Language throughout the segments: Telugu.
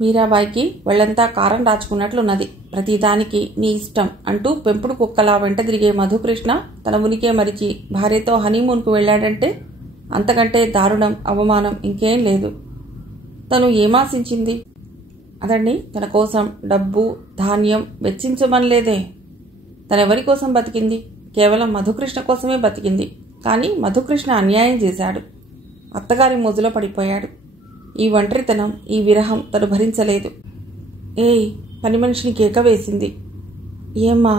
మీరాబాయికి వెళ్లంతా కారం రాచుకున్నట్లున్నది. ప్రతిదానికి నీ ఇష్టం అంటూ పెంపుడు కుక్కలా వెంట తిరిగే మధుకృష్ణ తన ఉనికే మరిచి భార్యతో హనీమూన్కు వెళ్లాడంటే అంతకంటే దారుణం, అవమానం ఇంకేం లేదు. తను ఏమాశించింది? అతన్ని తన కోసం డబ్బు, ధాన్యం వెచ్చించమనలేదే. తనెవరి కోసం బతికింది? కేవలం మధుకృష్ణ కోసమే బతికింది. కానీ మధుకృష్ణ అన్యాయం చేశాడు. అత్తగారి మోజులో పడిపోయాడు. ఈ ఒంటరితనం, ఈ విరహం తను భరించలేదు. ఏయ్, పని మనిషిని కేక వేసింది. ఏమ్మా,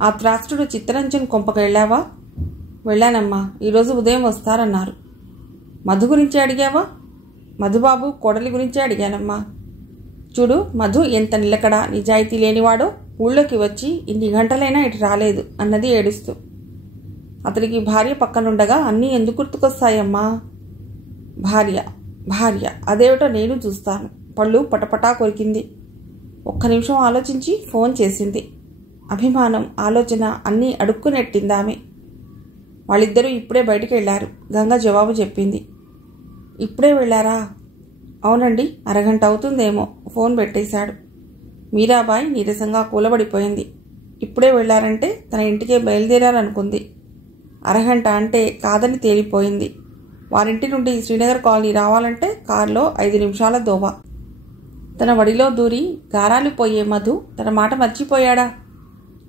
ఆ త్రాష్టుడు చిత్తరంజన్ కొంపకు వెళ్ళావా? వెళ్ళానమ్మా, ఈరోజు ఉదయం వస్తారన్నారు. మధు గురించి అడిగావా? మధుబాబు కోడలి గురించే అడిగానమ్మా. చూడు, మధు ఎంత నిలకడ, నిజాయితీ లేనివాడో. ఊళ్ళోకి వచ్చి ఇన్ని గంటలైనా ఇటు రాలేదు అన్నది ఏడుస్తూ. అతనికి భార్య పక్కనుండగా అన్నీ ఎందుకు గుర్తుకొస్తాయమ్మా? భార్య భార్య అదేమిటో నేను చూస్తాను. పళ్ళు పటపటా కొరికింది. ఒక్క నిమిషం ఆలోచించి ఫోన్ చేసింది. అభిమానం, ఆలోచన అన్నీ అడుక్కునెట్టిందామె. వాళ్ళిద్దరూ ఇప్పుడే బయటికి వెళ్లారు. గంగ జవాబు చెప్పింది. ఇప్పుడే వెళ్ళారా? అవునండి, అరగంట అవుతుందేమో. ఫోన్ పెట్టేశాడు. మీరాబాయి నీరసంగా కూలబడిపోయింది. ఇప్పుడే వెళ్లారంటే తన ఇంటికే బయలుదేరారనుకుంది. అరగంట అంటే కాదని తేలిపోయింది. వారింటి నుండి శ్రీనగర్ కాలనీ రావాలంటే కారులో 5 నిమిషాల దోవ. తన వడిలో దూరి గారాలిపోయే మధు తన మాట మర్చిపోయాడా?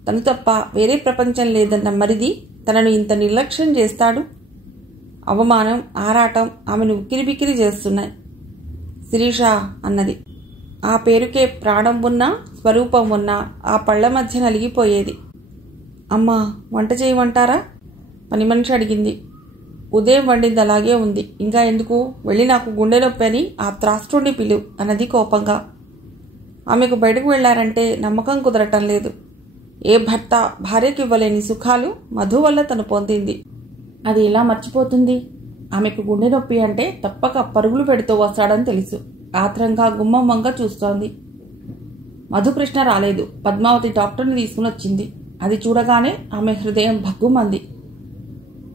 తను తప్ప వేరే ప్రపంచం లేదన్న మరిది తనను ఇంత నిర్లక్ష్యం చేస్తాడు? అవమానం, ఆరాటం ఆమెను ఉక్కిరిబిక్కిరి చేస్తున్నాయి. శిరీష అన్నది. ఆ పేరుకే ప్రాణం ఉన్నా, స్వరూపం ఉన్నా ఆ పళ్ల మధ్య నలిగిపోయేది. అమ్మా, వంట చేయమంటారా? పని మనిషి అడిగింది. ఉదయం వండింది అలాగే ఉంది. ఇంకా ఎందుకు? వెళ్ళి నాకు గుండె నొప్పి అని ఆ త్రాష్ట్రుడిని పిలువు అన్నది కోపంగా. ఆమెకు బయటకు వెళ్లారంటే నమ్మకం కుదరటం లేదు. ఏ భర్త భార్యకి ఇవ్వలేని సుఖాలు మధు వల్ల తను పొందింది. అది ఎలా మర్చిపోతుంది? ఆమెకు గుండె నొప్పి అంటే తప్పక పరుగులు పెడుతూ వస్తాడని తెలుసు. ఆత్రంగా గుమ్మం వంగ చూస్తోంది. మధుకృష్ణ రాలేదు. పద్మావతి డాక్టర్ని తీసుకుని వచ్చింది. అది చూడగానే ఆమె హృదయం భగ్గుమంది.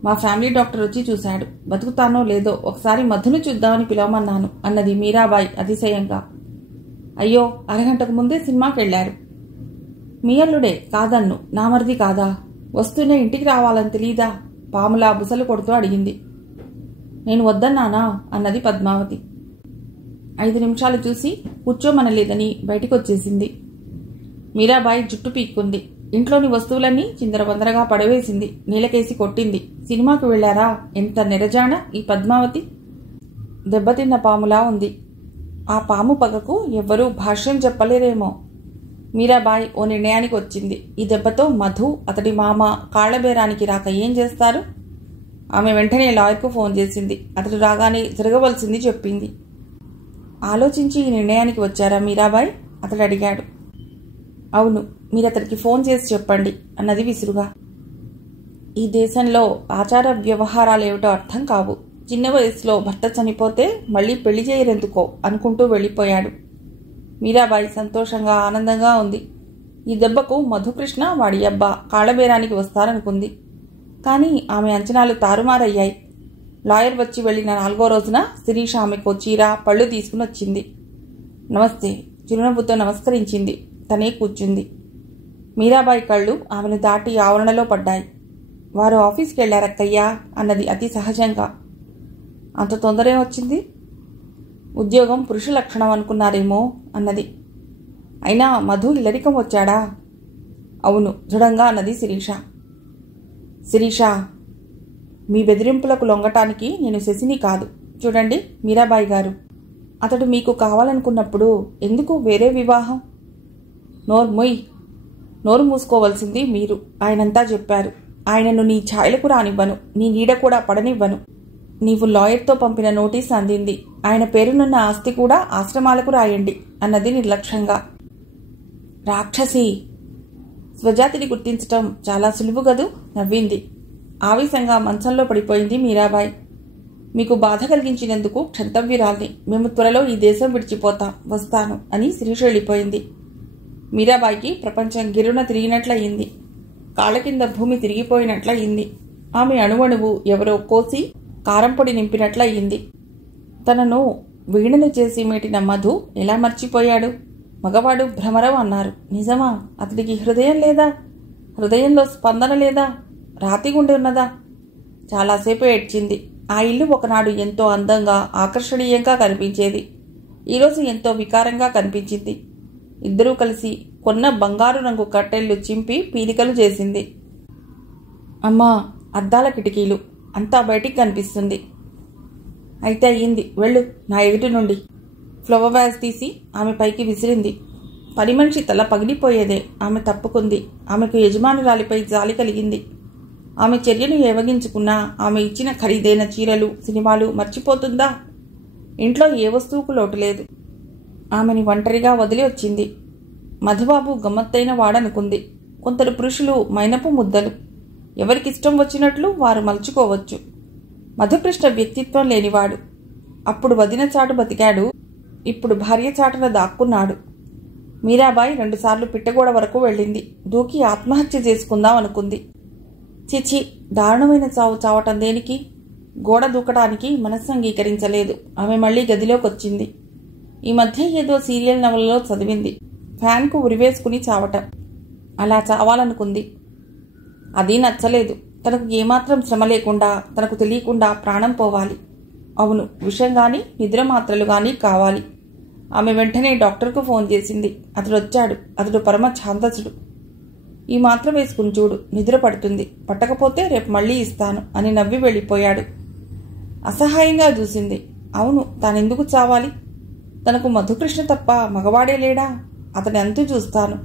మా ఫ్యామిలీ డాక్టర్ వచ్చి చూశాడు. బతుకుతానో లేదో ఒకసారి మధును చూద్దామని పిలవమన్నాను అన్నది మీరాబాయి అతిశయంగా. అయ్యో, అరగంటకు ముందే సినిమాకి వెళ్లారు. మీ అల్లుడే కాదన్ను, నా మరిది కాదా? వస్తూనే ఇంటికి రావాలని తెలీదా? పాములా బుసలు కొడుతూ అడిగింది. నేను వద్దన్నానా అన్నది పద్మావతి. 5 నిమిషాలు చూసి కూర్చోమనలేదని బయటికొచ్చేసింది. మీరాబాయి జుట్టు పీక్కుంది. ఇంట్లోని వస్తువులన్నీ చిందరవందరగా పడవేసింది. నీలకేసి కొట్టింది. సినిమాకు వెళ్లారా? ఎంత నిరజాణ ఈ పద్మావతి! దెబ్బతిన్న పాములా ఉంది. ఆ పాము పగకు ఎవ్వరూ భాష్యం చెప్పలేరేమో. మీరాబాయి ఓ నిర్ణయానికి వచ్చింది. ఈ దెబ్బతో మధు, అతడి మామ కాళ్లబేరానికి రాక ఏం చేస్తారు? ఆమె వెంటనే లాయర్కు ఫోన్ చేసింది. అతడు రాగానే జరగవలసింది చెప్పింది. ఆలోచించి ఈ నిర్ణయానికి వచ్చారా మీరాబాయి? అతడు అడిగాడు. అవును, మీరతడికి ఫోన్ చేసి చెప్పండి అన్నది విసురుగా. ఈ దేశంలో ఆచార వ్యవహారాలేమిటో అర్థం కావు. చిన్న వయసులో భర్త చనిపోతే మళ్లీ పెళ్లి చేయరెందుకో అనుకుంటూ వెళ్లిపోయాడు. మీరాబాయి సంతోషంగా, ఆనందంగా ఉంది. ఈ దెబ్బకు మధుకృష్ణ వాడి అబ్బా కాళ్లబేరానికి వస్తారనుకుంది. కానీ ఆమె అంచనాలు తారుమారయ్యాయి. లాయర్ వచ్చి వెళ్లిన 4వ రోజున శిరీష ఆమెకు చీర, పళ్ళు తీసుకుని వచ్చింది. నమస్తే, చిరునవ్వుతో నమస్కరించింది. తనే కూర్చుంది. మీరాబాయి కళ్ళు ఆమెను దాటి ఆవరణలో పడ్డాయి. వారు ఆఫీస్కి వెళ్లారక్కయ్యా అన్నది అతి సహజంగా. అంత తొందరే వచ్చింది? ఉద్యోగం పురుష లక్షణం అనుకున్నారేమో అన్నది. అయినా మధు ఇల్లరికం వచ్చాడా? అవును, దృఢంగా అన్నది శిరీష. శిరీష, మీ బెదిరింపులకు లొంగటానికి నేను శశిని కాదు. చూడండి మీరాబాయి గారు, అతడు మీకు కావాలనుకున్నప్పుడు ఎందుకు వేరే వివాహం? నోరు మూసుకోవలసింది మీరు. ఆయనంతా చెప్పారు. ఆయనను నీ ఛాయలకు రానివ్వను, నీ నీడ కూడా పడనివ్వను. నీవు లాయర్తో పంపిన నోటీస్ అందింది. ఆయన పేరునున్న ఆస్తి కూడా ఆశ్రమాలకు రాయండి అన్నది నిర్లక్ష్యంగా. రాక్షసి! స్వజాతిని గుర్తించటం చాలా సులువు గదు నవ్వింది. ఆవేశంగా మంచంలో పడిపోయింది మీరాబాయి. మీకు బాధ కలిగించినందుకు క్షంతవ్యురాల్ని. మేము త్వరలో ఈ దేశం విడిచిపోతాం, వస్తాను అని శిరీష వెళ్ళిపోయింది. మీరాబాయికి ప్రపంచం గిరున తిరిగినట్లయింది. కాళ్ల కింద భూమి తిరిగిపోయినట్లయింది. ఆమె అణువణువు ఎవరో కోసి కారంపొడి నింపినట్లయింది. తనను వీణను చేసి మీటిన మధు ఎలా మర్చిపోయాడు? మగవాడు భ్రమరం అన్నారు. నిజమా? అతడికి హృదయం లేదా? హృదయంలో స్పందన లేదా? రాతి గుండె ఉన్నదా? చాలాసేపు ఏడ్చింది. ఆ ఇల్లు ఒకనాడు ఎంతో అందంగా ఆకర్షణీయంగా కనిపించేది. ఈరోజు ఎంతో వికారంగా కనిపించింది. ఇద్దరూ కలిసి కొన్న బంగారు రంగు కట్టెళ్లు చింపి పీలికలు చేసింది. అమ్మా, అద్దాల కిటికీలు, అంతా బయటికి కనిపిస్తుంది. అయితే అయ్యింది, వెళ్ళు నా ఎదుటి నుండి. ఫ్లవర్ వ్యాజ్ తీసి ఆమె పైకి విసిరింది. పని మనిషి తల పగిలిపోయేదే. ఆమె తప్పుకుంది. ఆమెకు యజమానురాలిపై జాలి కలిగింది. ఆమె చర్యను ఏవగించుకున్నా ఆమె ఇచ్చిన ఖరీదైన చీరలు, సినిమాలు మర్చిపోతుందా? ఇంట్లో ఏ వస్తువుకు లోటు లేదు. ఆమెని ఒంటరిగా వదిలి వచ్చింది. మధుబాబు గమ్మత్తైన వాడనుకుంది. కొందరు పురుషులు మైనపు ముద్దలు. ఎవరికిష్టం వచ్చినట్లు వారు మలుచుకోవచ్చు. మధుకృష్ణ వ్యక్తిత్వం లేనివాడు. అప్పుడు వదిన చాటు బతికాడు, ఇప్పుడు భార్య చాటున దాక్కున్నాడు. మీరాబాయి 2 సార్లు పిట్టగోడ వరకు వెళ్ళింది. దూకి ఆత్మహత్య చేసుకుందాం అనుకుంది. చిచి, దారుణమైన చావు చావటం దేనికి? గోడ దూకడానికి మనస్సు అంగీకరించలేదు. ఆమె మళ్లీ గదిలోకొచ్చింది. ఈ మధ్య ఏదో సీరియల్ నవలలో చదివింది. ఫ్యాన్కు ఉరివేసుకుని చావటం. అలా చావాలనుకుంది. అది నచ్చలేదు. తనకు ఏమాత్రం శ్రమ లేకుండా, తనకు తెలియకుండా ప్రాణం పోవాలి. అవును, విషం గాని నిద్ర మాత్రలు గాని కావాలి. ఆమె వెంటనే డాక్టర్కు ఫోన్ చేసింది. అతడు వచ్చాడు. అతడు పరమ ఛాందసుడు. ఈ మాత్ర వేసుకుని చూడు, నిద్ర పడుతుంది. పట్టకపోతే రేపు మళ్లీ ఇస్తాను అని నవ్వి వెళ్ళిపోయాడు. అసహాయంగా చూసింది. అవును, తానెందుకు చావాలి? తనకు మధుకృష్ణ తప్ప మగవాడే లేడా? అతని అంతు చూస్తాను.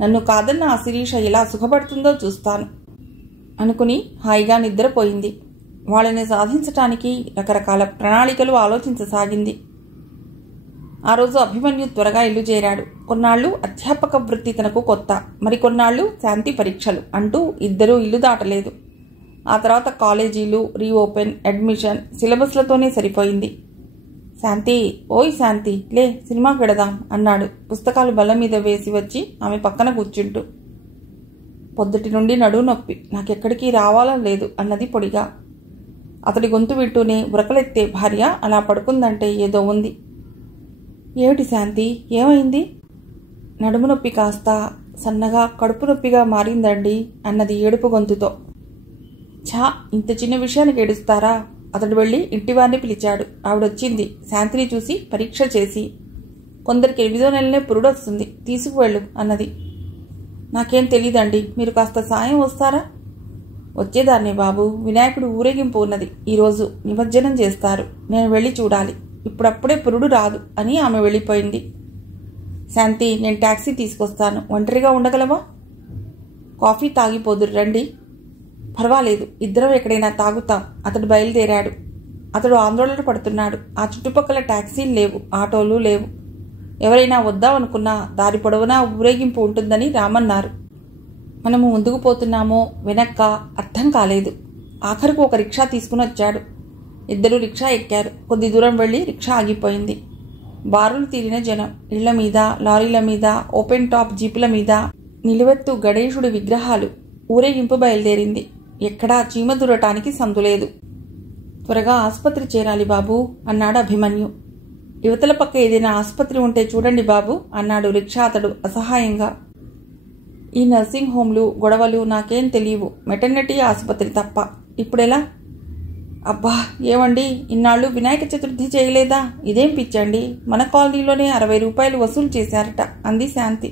నన్ను కాదన్న ఆ శిరీష ఎలా సుఖపడుతుందో చూస్తాను అనుకుని హాయిగా నిద్రపోయింది. వాళ్ళని సాధించటానికి రకరకాల ప్రణాళికలు ఆలోచించసాగింది. ఆ రోజు అభిమన్యు త్వరగా ఇల్లు చేరాడు. కొన్నాళ్లు అధ్యాపక వృత్తి తనకు కొత్త, మరికొన్నాళ్లు శాంతి పరీక్షలు అంటూ ఇద్దరూ ఇల్లు దాటలేదు. ఆ తర్వాత కాలేజీలు, రీఓపెన్, అడ్మిషన్, సిలబస్లతోనే సరిపోయింది. శాంతి, ఓయ్ శాంతి, లే సినిమాకి వెడదాం అన్నాడు పుస్తకాలు బల్ల మీద వేసి వచ్చి ఆమె పక్కన కూర్చుంటూ. పొద్దుటి నుండి నడువు నొప్పి, నాకెక్కడికి రావాలని లేదు అన్నది పొడిగా. అతడి గొంతు వింటూనే ఉరకలెత్తే భార్య అలా పడుకుందంటే ఏదో ఉంది. ఏమిటి శాంతి, ఏమైంది? నడుము నొప్పి కాస్త సన్నగా కడుపు నొప్పిగా మారిందండి అన్నది ఏడుపు గొంతుతో. ఛా, ఇంత చిన్న విషయానికి ఏడుస్తారా? అతడు వెళ్ళి ఇంటివారిని పిలిచాడు. ఆవిడొచ్చింది. శాంతిని చూసి పరీక్ష చేసి, కొందరికి 8వ నెలనే పురుడొస్తుంది, తీసుకువెళ్ళు అన్నది. నాకేం తెలీదండి, మీరు కాస్త సాయం వస్తారా? వచ్చేదాన్నే బాబు, వినాయకుడు ఊరేగింపు ఉన్నది. ఈరోజు నిమజ్జనం చేస్తారు. నేను వెళ్ళి చూడాలి. ఇప్పుడప్పుడే పురుడు రాదు అని ఆమె వెళ్ళిపోయింది. శాంతి, నేను టాక్సీ తీసుకొస్తాను. ఒంటరిగా ఉండగలవా? కాఫీ తాగిపోదురు రండి. పర్వాలేదు, ఇద్దరం ఎక్కడైనా తాగుతాం. అతడు బయలుదేరాడు. అతడు ఆందోళన పడుతున్నాడు. ఆ చుట్టుపక్కల టాక్సీలు లేవు, ఆటోలు లేవు. ఎవరైనా వద్దామనుకున్నా దారి పొడవునా ఊరేగింపు ఉంటుందని రామన్నారు. మనము ముందుకు పోతున్నామో వెనక్క అర్థం కాలేదు. ఆఖరుకు ఒక రిక్షా తీసుకుని వచ్చాడు. ఇద్దరు రిక్షా ఎక్కారు. కొద్ది దూరం వెళ్లి రిక్షా ఆగిపోయింది. బారులు తీరిన జనం. ఇళ్ల మీద, లారీల మీద, ఓపెన్ టాప్ జీపుల మీద నిలువెత్తు గణేశుడి విగ్రహాలు. ఊరేగింపు బయలుదేరింది. ఎక్కడా చీమ దూరటానికి సందులేదు. త్వరగా ఆసుపత్రి చేరాలి బాబు అన్నాడు అభిమన్యు. యువతల పక్క ఏదైనా ఆసుపత్రి ఉంటే చూడండి బాబు అన్నాడు రిక్షా అతడు అసహాయంగా. ఈ నర్సింగ్ హోంలు, గొడవలు నాకేం తెలియవు. మెటర్నిటీ ఆసుపత్రి తప్ప. ఇప్పుడెలా? అబ్బా, ఏమండి, ఇన్నాళ్ళు వినాయక చతుర్థి చేయలేదా? ఇదేం పిచ్చండి, మన కాలనీలోనే 60 రూపాయలు వసూలు చేశారట అంది శాంతి.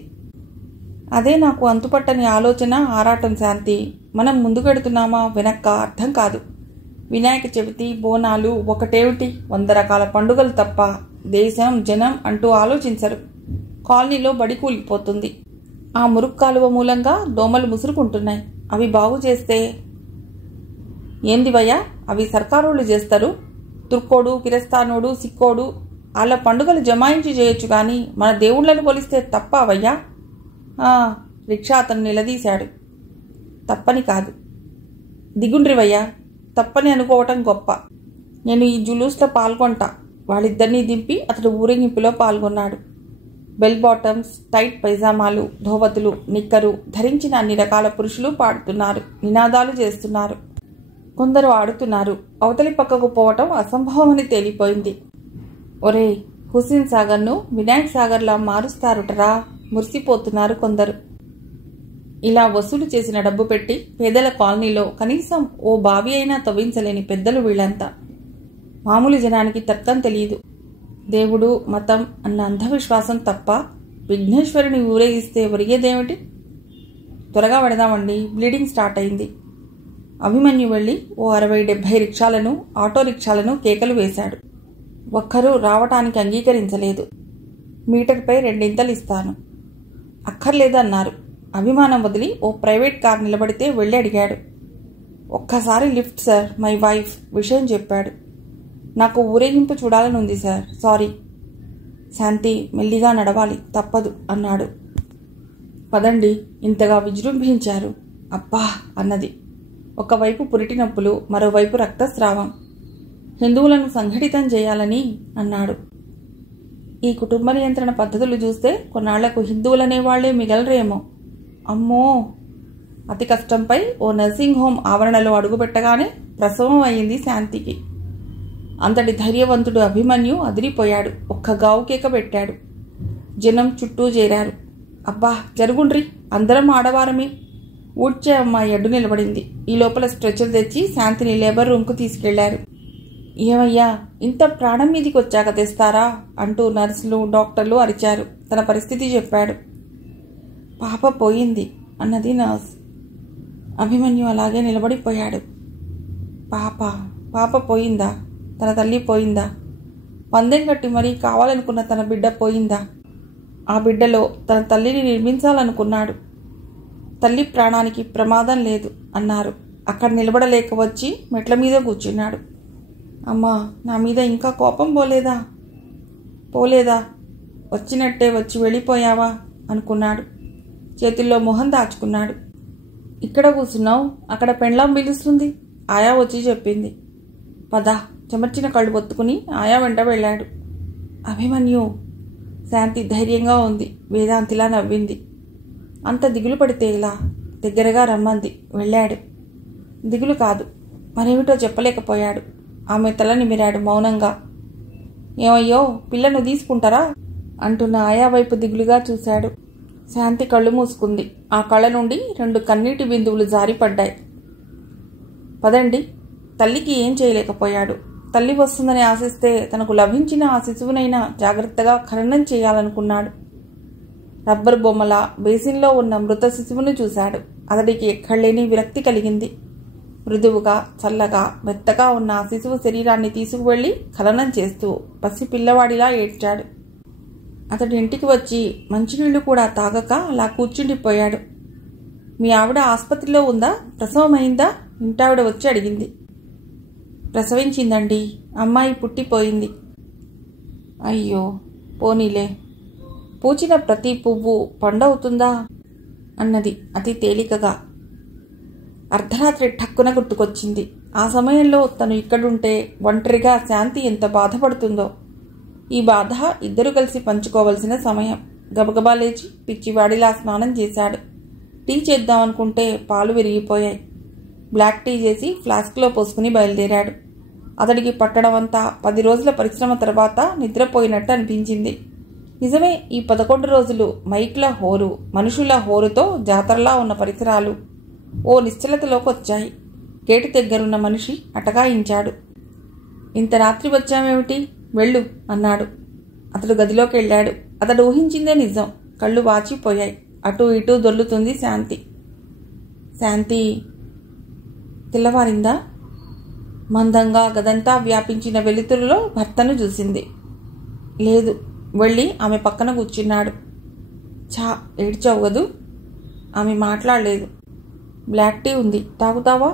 అదే నాకు అంతుపట్టని ఆలోచన, ఆరాటం శాంతి. మనం ముందుకెడుతున్నామా వెనక్క అర్థం కాదు. వినాయక చవితి, బోనాలు ఒకటేమిటి, 100 రకాల పండుగలు తప్ప దేశం, జనం అంటూ ఆలోచించరు. కాలనీలో బడి కూలిపోతుంది. ఆ మురుక్కాలువ మూలంగా దోమలు ముసురుకుంటున్నాయి. అవి బాగు చేస్తే. ఏందివయ్యా, అవి సర్కారోళ్ళు చేస్తారు. తుర్కోడు, కిరస్తానోడు, సిక్కోడు వాళ్ళ పండుగలు జమాయించి చేయొచ్చు కానీ మన దేవుళ్లను కొలిస్తే తప్ప అవయ్యా? రిక్షా అతను నిలదీశాడు. తప్పని కాదు, దిగుండ్రివయ్యా. తప్పని అనుకోవటం గొప్ప. నేను ఈ జులూస్లో పాల్గొంటా. వాళ్ళిద్దరినీ దింపి అతడు ఊరేగింపులో పాల్గొన్నాడు. బెల్ బాటమ్స్, టైట్ పైజామాలు, ధోవతులు, నిక్కరు ధరించిన అన్ని రకాల పురుషులు పాడుతున్నారు, నినాదాలు చేస్తున్నారు. కొందరు ఆడుతున్నారు. అవతలి పక్కకు పోవటం అసంభవమని తేలిపోయింది. ఒరే, హుస్సేన్ సాగర్ను వినాయక్ సాగర్లా మారుస్తారుటరా, మురిసిపోతున్నారు కొందరు. ఇలా వసూలు చేసిన డబ్బు పెట్టి పేదల కాలనీలో కనీసం ఓ బావి అయినా తవ్వించలేని పెద్దలు వీళ్ళంతా. మామూలు జనానికి తర్కం తెలియదు. దేవుడు, మతం అన్న అంధవిశ్వాసం తప్ప విఘ్నేశ్వరుని ఊరేగిస్తే ఒరిగేదేమిటి? త్వరగా పెడదామండి, బ్లీడింగ్ స్టార్ట్ అయింది. అభిమన్యు వెళ్ళి ఓ 60-70 రిక్షాలను, ఆటో రిక్షాలను కేకలు వేశాడు. ఒక్కరూ రావటానికి అంగీకరించలేదు. మీటర్పై 2 ఇంతలు ఇస్తాను. అక్కర్లేదన్నారు. అభిమానం వదిలి ఓ ప్రైవేట్ కార్ నిలబడితే వెళ్ళి అడిగాడు. ఒక్కసారి లిఫ్ట్ సార్, మై వైఫ్ విషయం చెప్పాడు. నాకు ఊరేగింపు చూడాలనుంది సార్, సారీ. శాంతి మెల్లిగా నడవాలి, తప్పదు అన్నాడు. పదండి, ఇంతగా విజృంభించారు. అబ్బా అన్నది. ఒకవైపు పురిటి నొప్పులు, మరోవైపు రక్తస్రావం. హిందువులను సంఘటితం చేయాలని అన్నాడు. ఈ కుటుంబ నియంత్రణ పద్ధతులు చూస్తే కొన్నాళ్లకు హిందువులనే వాళ్లే మిగలరేమో. అమ్మో! అతి కష్టంపై ఓ నర్సింగ్ హోం ఆవరణలో అడుగుపెట్టగానే ప్రసవం అయింది శాంతికి. అంతటి ధైర్యవంతుడు అభిమన్యు అదిరిపోయాడు. ఒక్క గావు కేక పెట్టాడు. జనం చుట్టూ చేరారు. అబ్బా జరుగుండ్రి, అందరం ఆడవారమే. ఊడ్చే అమ్మాయి అడ్డు నిలబడింది. ఈ లోపల స్ట్రెచర్ తెచ్చి శాంతిని లేబర్ రూమ్కు తీసుకెళ్లారు. ఏమయ్యా, ఇంత ప్రాణం మీదికి వచ్చాక తెస్తారా అంటూ నర్సులు, డాక్టర్లు అరిచారు. తన పరిస్థితి చెప్పాడు. పాప పోయింది అన్నది నర్స్. అభిమన్యు అలాగే నిలబడిపోయాడు. పాప పోయిందా? తన తల్లి పోయిందా? పందెం కట్టి మరీ కావాలనుకున్న తన బిడ్డ పోయిందా? ఆ బిడ్డలో తన తల్లిని నిర్మించాలనుకున్నాడు. తల్లి ప్రాణానికి ప్రమాదం లేదు అన్నారు. అక్కడ నిలబడలేక వచ్చి మెట్ల మీద కూర్చున్నాడు. అమ్మా, నా మీద ఇంకా కోపం పోలేదా? వచ్చినట్టే వచ్చి వెళ్ళిపోయావా అనుకున్నాడు. చేతుల్లో మొహం దాచుకున్నాడు. ఇక్కడ కూర్చున్నావు, అక్కడ పెండ్లాం పిలుస్తుంది. ఆయా వచ్చి చెప్పింది. పద, చెమర్చిన కళ్ళు ఒత్తుకుని ఆయా వెంట వెళ్ళాడు. అభిమన్యు, శాంతి ధైర్యంగా ఉంది. వేదాంతిలా నవ్వింది. అంత దిగులు పడితే ఇలా? దగ్గరగా రమ్మంది. వెళ్ళాడు. దిగులు కాదు, మరేమిటో చెప్పలేకపోయాడు. ఆమె తల నిమిరాడు మౌనంగా. ఏమయ్యో, పిల్లను తీసుకుంటారా అంటున్న ఆయా వైపు దిగులుగా చూశాడు. శాంతి కళ్ళు మూసుకుంది. ఆ కళ్ళ నుండి 2 కన్నీటి బిందువులు జారిపడ్డాయి. పదండి. తల్లికి ఏం చేయలేకపోయాడు. తల్లి వస్తుందని ఆశిస్తే తనకు లభించిన ఆ శిశువునైనా జాగ్రత్తగా ఖననం చేయాలనుకున్నాడు. రబ్బర్ బొమ్మల బేసిన్లో ఉన్న మృత శిశువును చూశాడు. అతడికి ఎక్కడలేని విరక్తి కలిగింది. మృదువుగా, చల్లగా, మెత్తగా ఉన్న ఆ శిశువు శరీరాన్ని తీసుకువెళ్లి ఖననం చేస్తూ పసి పిల్లవాడిలా ఏడ్చాడు. అతడి ఇంటికి వచ్చి మంచినీళ్లు కూడా తాగక అలా కూర్చుండిపోయాడు. మీ ఆవిడ ఆసుపత్రిలో ఉందా? ప్రసవమైందా? ఇంటావిడ వచ్చి అడిగింది. ప్రసవించిందండి, అమ్మాయి పుట్టిపోయింది. అయ్యో, పోనీలే. పూచిన ప్రతి పువ్వు పండవుతుందా అన్నది అతి తేలికగా. అర్ధరాత్రి ఠక్కున గుర్తుకొచ్చింది. ఆ సమయంలో తను ఇక్కడుంటే ఒంటరిగా శాంతి ఎంత బాధపడుతుందో. ఈ బాధ ఇద్దరు కలిసి పంచుకోవలసిన సమయం. గబగబా లేచి పిచ్చివాడిలా స్నానం చేశాడు. టీ చేద్దామనుకుంటే పాలు విరిగిపోయాయి. బ్లాక్ టీ చేసి ఫ్లాస్క్లో పోసుకుని బయలుదేరాడు. అతడికి పట్టడమంతా 10 రోజుల పరిశ్రమ తర్వాత నిద్రపోయినట్టు అనిపించింది. నిజమే, ఈ 11 రోజులు మైక్ల హోరు, మనుషుల హోరుతో జాతరలా ఉన్న పరిసరాలు ఓ నిశ్చలతలోకి వచ్చాయి. గేటు దగ్గరున్న మనిషి అటకాయించాడు. ఇంత రాత్రి వచ్చామేమిటి? వెళ్ళు అన్నాడు. అతడు గదిలోకి వెళ్ళాడు. అతడు ఊహించిందే నిజం. కళ్ళు వాచిపోయాయి. అటూ ఇటూ దొర్లుతుంది శాంతి. శాంతి తెల్లవారిందా? మందంగా గదంతా వ్యాపించిన వెలుతురులో భర్తను చూసింది. లేదు. వెళ్ళి ఆమె పక్కన కూర్చున్నాడు. ఛా, ఏడ్చావు గదు? ఆమె మాట్లాడలేదు. బ్లాక్ టీ ఉంది, తాగుతావా?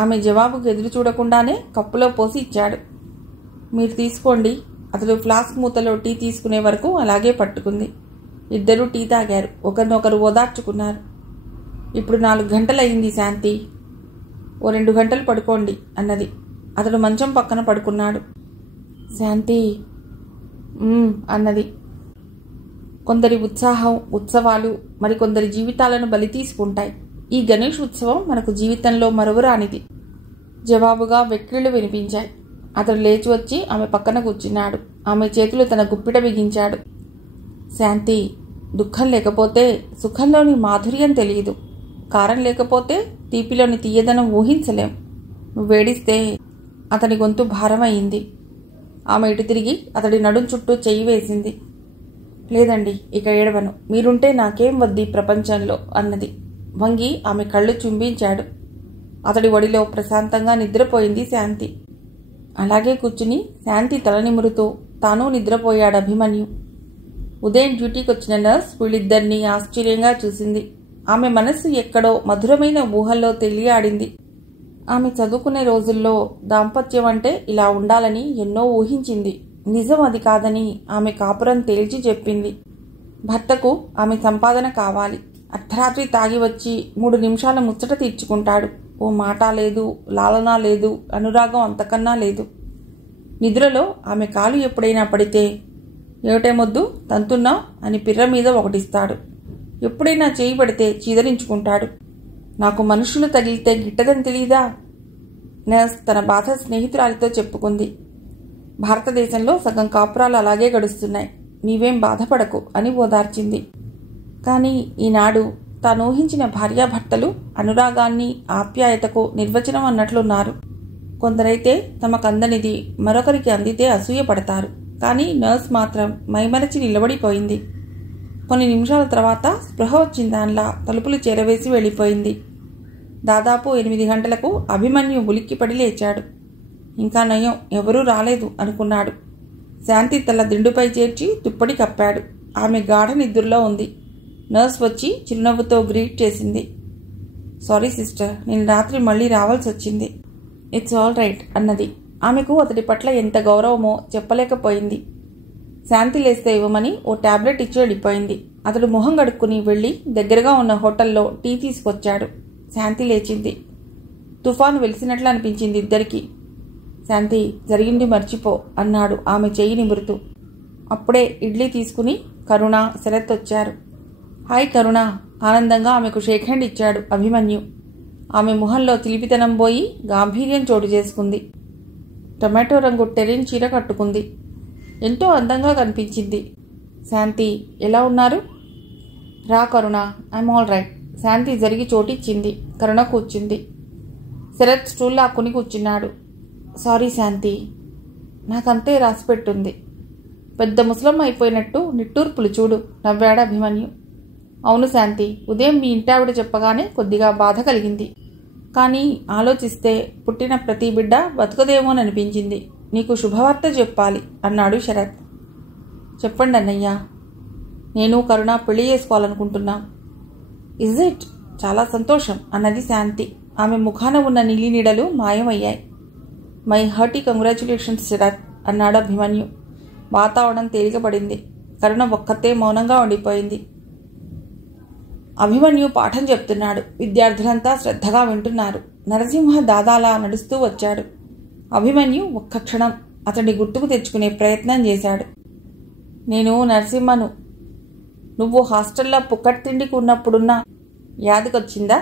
ఆమె జవాబుకు ఎదురు చూడకుండానే కప్పులో పోసి ఇచ్చాడు. మీరు తీసుకోండి. అతడు ఫ్లాస్క్ మూతలో టీ తీసుకునే వరకు అలాగే పట్టుకుంది. ఇద్దరూ టీ తాగారు. ఒకరినొకరు ఓదార్చుకున్నారు. ఇప్పుడు 4 గంటలయ్యింది శాంతి. ఓ 2 గంటలు పడుకోండి అన్నది. అతడు మంచం పక్కన పడుకున్నాడు. శాంతి అన్నది. కొందరి ఉత్సాహం, ఉత్సవాలు మరికొందరి జీవితాలను బలి తీసుకుంటాయి. ఈ గణేష్ ఉత్సవం మనకు జీవితంలో మరువరానిది. జవాబుగా వెక్కిళ్లు వినిపించాయి. అతడు లేచి వచ్చి ఆమె పక్కన కూర్చున్నాడు. ఆమె చేతులు తన గుప్పిట బిగించాడు. శాంతి, దుఃఖం లేకపోతే సుఖంలోని మాధుర్యం తెలియదు. కారం లేకపోతే తీపిలోని తీయదనం ఊహించలేం. నువ్వేడిస్తే అతని గొంతు భారమయ్యింది. ఆమె ఇటు తిరిగి అతడి నడుం చుట్టూ చెయ్యి వేసింది. లేదండి, ఇక ఏడవను. మీరుంటే నాకేం వద్ది ప్రపంచంలో అన్నది. వంగి ఆమె కళ్ళు చుంబించాడు. అతడి ఒడిలో ప్రశాంతంగా నిద్రపోయింది శాంతి. అలాగే కూర్చుని శాంతి తల నిమురుతూ తాను నిద్రపోయాడు అభిమన్యు. ఉదయం డ్యూటీకి వచ్చిన నర్స్ వీళ్ళిద్దరినీ ఆశ్చర్యంగా చూసింది. ఆమె మనస్సు ఎక్కడో మధురమైన ఊహల్లో తెలియాడింది. ఆమె చదువుకునే రోజుల్లో దాంపత్యం అంటే ఇలా ఉండాలని ఎన్నో ఊహించింది. నిజం అది కాదని ఆమె కాపురం తేల్చి చెప్పింది. భర్తకు ఆమె సంపాదన కావాలి. అర్ధరాత్రి తాగి వచ్చి 3 నిమిషాల ముచ్చట తీర్చుకుంటాడు. ఓ మాట లేదు, లాలన లేదు, అనురాగం అంతకన్నా లేదు. నిద్రలో ఆమె కాలు ఎప్పుడైనా పడితే ఏమిటేమొద్దు తంతున్నా అని పిర్ర మీద ఒకటిస్తాడు. ఎప్పుడైనా చేయి పడితే చీదరించుకుంటాడు. నాకు మనుషులు తగిలితే గిట్టదని తెలీదా? నర్స్ తన బాధ స్నేహితురాలితో చెప్పుకుంది. భారతదేశంలో సగం కాపురాలు అలాగే గడుస్తున్నాయి. నీవేం బాధపడకు అని ఓదార్చింది. కానీ ఈనాడు తాను ఊహించిన భార్యాభర్తలు అనురాగాన్ని, ఆప్యాయతకు నిర్వచనం అన్నట్లున్నారు. కొందరైతే తమకందనిది మరొకరికి అందితే అసూయపడతారు. కానీ నర్స్ మాత్రం మైమరచి నిలబడిపోయింది. కొన్ని నిమిషాల తర్వాత స్పృహ వచ్చిందాన్లా తలుపులు చేరవేసి వెళ్ళిపోయింది. దాదాపు 8 గంటలకు అభిమన్యు ఉలిక్కిపడి లేచాడు. ఇంకా నయం, ఎవరూ రాలేదు అనుకున్నాడు. శాంతి తల దిండుపై చేర్చి దుప్పటి కప్పాడు. ఆమె గాఢ నిద్రలో ఉంది. నర్స్ వచ్చి చిరునవ్వుతో గ్రీట్ చేసింది. సారీ సిస్టర్, నేను రాత్రి మళ్ళీ రావాల్సి వచ్చింది. ఇట్స్ ఆల్ రైట్ అన్నది. ఆమెకు అతడి పట్ల ఎంత గౌరవమో చెప్పలేకపోయింది. శాంతి లేస్తే ఇవ్వమని ఓ టాబ్లెట్ ఇచ్చి వెళ్ళిపోయింది. అతడు మొహం కడుక్కుని వెళ్ళి దగ్గరగా ఉన్న హోటల్లో టీ తీసుకొచ్చాడు. శాంతి లేచింది. తుఫాను వెలిసినట్లు అనిపించింది ఇద్దరికీ. శాంతి, జరిగింది మర్చిపో అన్నాడు ఆమె చెయ్యి నిమురుతూ. అప్పుడే ఇడ్లీ తీసుకుని కరుణ, శరత్ వచ్చారు. హాయ్ కరుణ, ఆనందంగా ఆమెకు షేక్ హ్యాండ్ ఇచ్చాడు అభిమన్యు. ఆమె ముఖంలో చిలిపితనం పోయి గాంభీర్యం చోటు చేసుకుంది. టొమాటో రంగు టెరిన్ చీర కట్టుకుంది. ఎంతో అందంగా కనిపించింది. శాంతి, ఎలా ఉన్నారు? రా కరుణ, ఐఎమ్ ఆల్ రైట్. శాంతి జరిగి చోటిచ్చింది. కరుణ కూర్చుంది. శరత్ స్టూల్ లాక్కుని కూర్చున్నాడు. సారీ శాంతి, నాకంతే రాసిపెట్టుంది. పెద్ద ముసలమ్మ అయిపోయినట్టు నిట్టూర్పులు చూడు నవ్వాడు అభిమన్యు. అవును శాంతి, ఉదయం మీ ఇంటావిడ చెప్పగానే కొద్దిగా బాధ కలిగింది. కానీ ఆలోచిస్తే పుట్టిన ప్రతి బిడ్డ బతుకదేమోననిపించింది. నీకు శుభవార్త చెప్పాలి అన్నాడు శరత్. చెప్పండి అన్నయ్య. నేను కరుణ పెళ్లి చేసుకోవాలనుకుంటున్నా. Is it? చాలా సంతోషం అన్నది శాంతి. ఆమె ముఖాన ఉన్న నీలి నీడలు మాయమయ్యాయి. మై హార్టీ కంగ్రాచ్యులేషన్స్ శరత్ అన్నాడు అభిమన్యు. వాతావరణం తేలికపడింది. కరుణ ఒక్కతే మౌనంగా ఉండిపోయింది. అభిమన్యు పాఠం చెప్తున్నాడు. విద్యార్థులంతా శ్రద్ధగా వింటున్నారు. నరసింహ దాదాలా నడుస్తూ వచ్చాడు. అభిమన్యు ఒక్క క్షణం అతడి గుర్తుకు తెచ్చుకునే ప్రయత్నం చేశాడు. నేను నరసింహను. నువ్వు హాస్టల్లో పుక్కట్ తిండికి ఉన్నప్పుడున్న యాదికొచ్చిందా?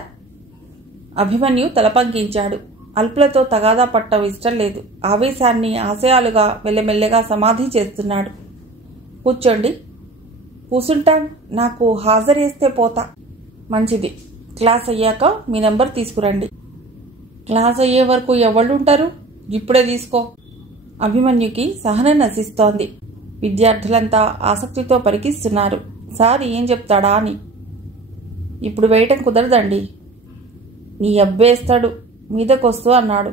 అభిమన్యు తలపంకించాడు. అల్పులతో తగాదా పట్టం ఇష్టం లేదు. ఆవేశాన్ని ఆశయాలుగా మెల్లమెల్లగా సమాధి చేస్తున్నాడు. కూర్చోండి. కూసుంటాం. నాకు హాజరేస్తే పోతా. మంచిది. క్లాస్ అయ్యాక మీ నెంబర్ తీసుకురండి. క్లాస్ అయ్యే వరకు ఎవళ్ళుంటారు? ఇప్పుడే తీసుకో. అభిమన్యుకి సహనం నశిస్తోంది. విద్యార్థులంతా ఆసక్తితో పరికిస్తున్నారు. సార్ ఏం చెప్తాడా అని. ఇప్పుడు వేయటం కుదరదండి. నీ అబ్బేస్తాడు మీదకొస్తూ అన్నాడు.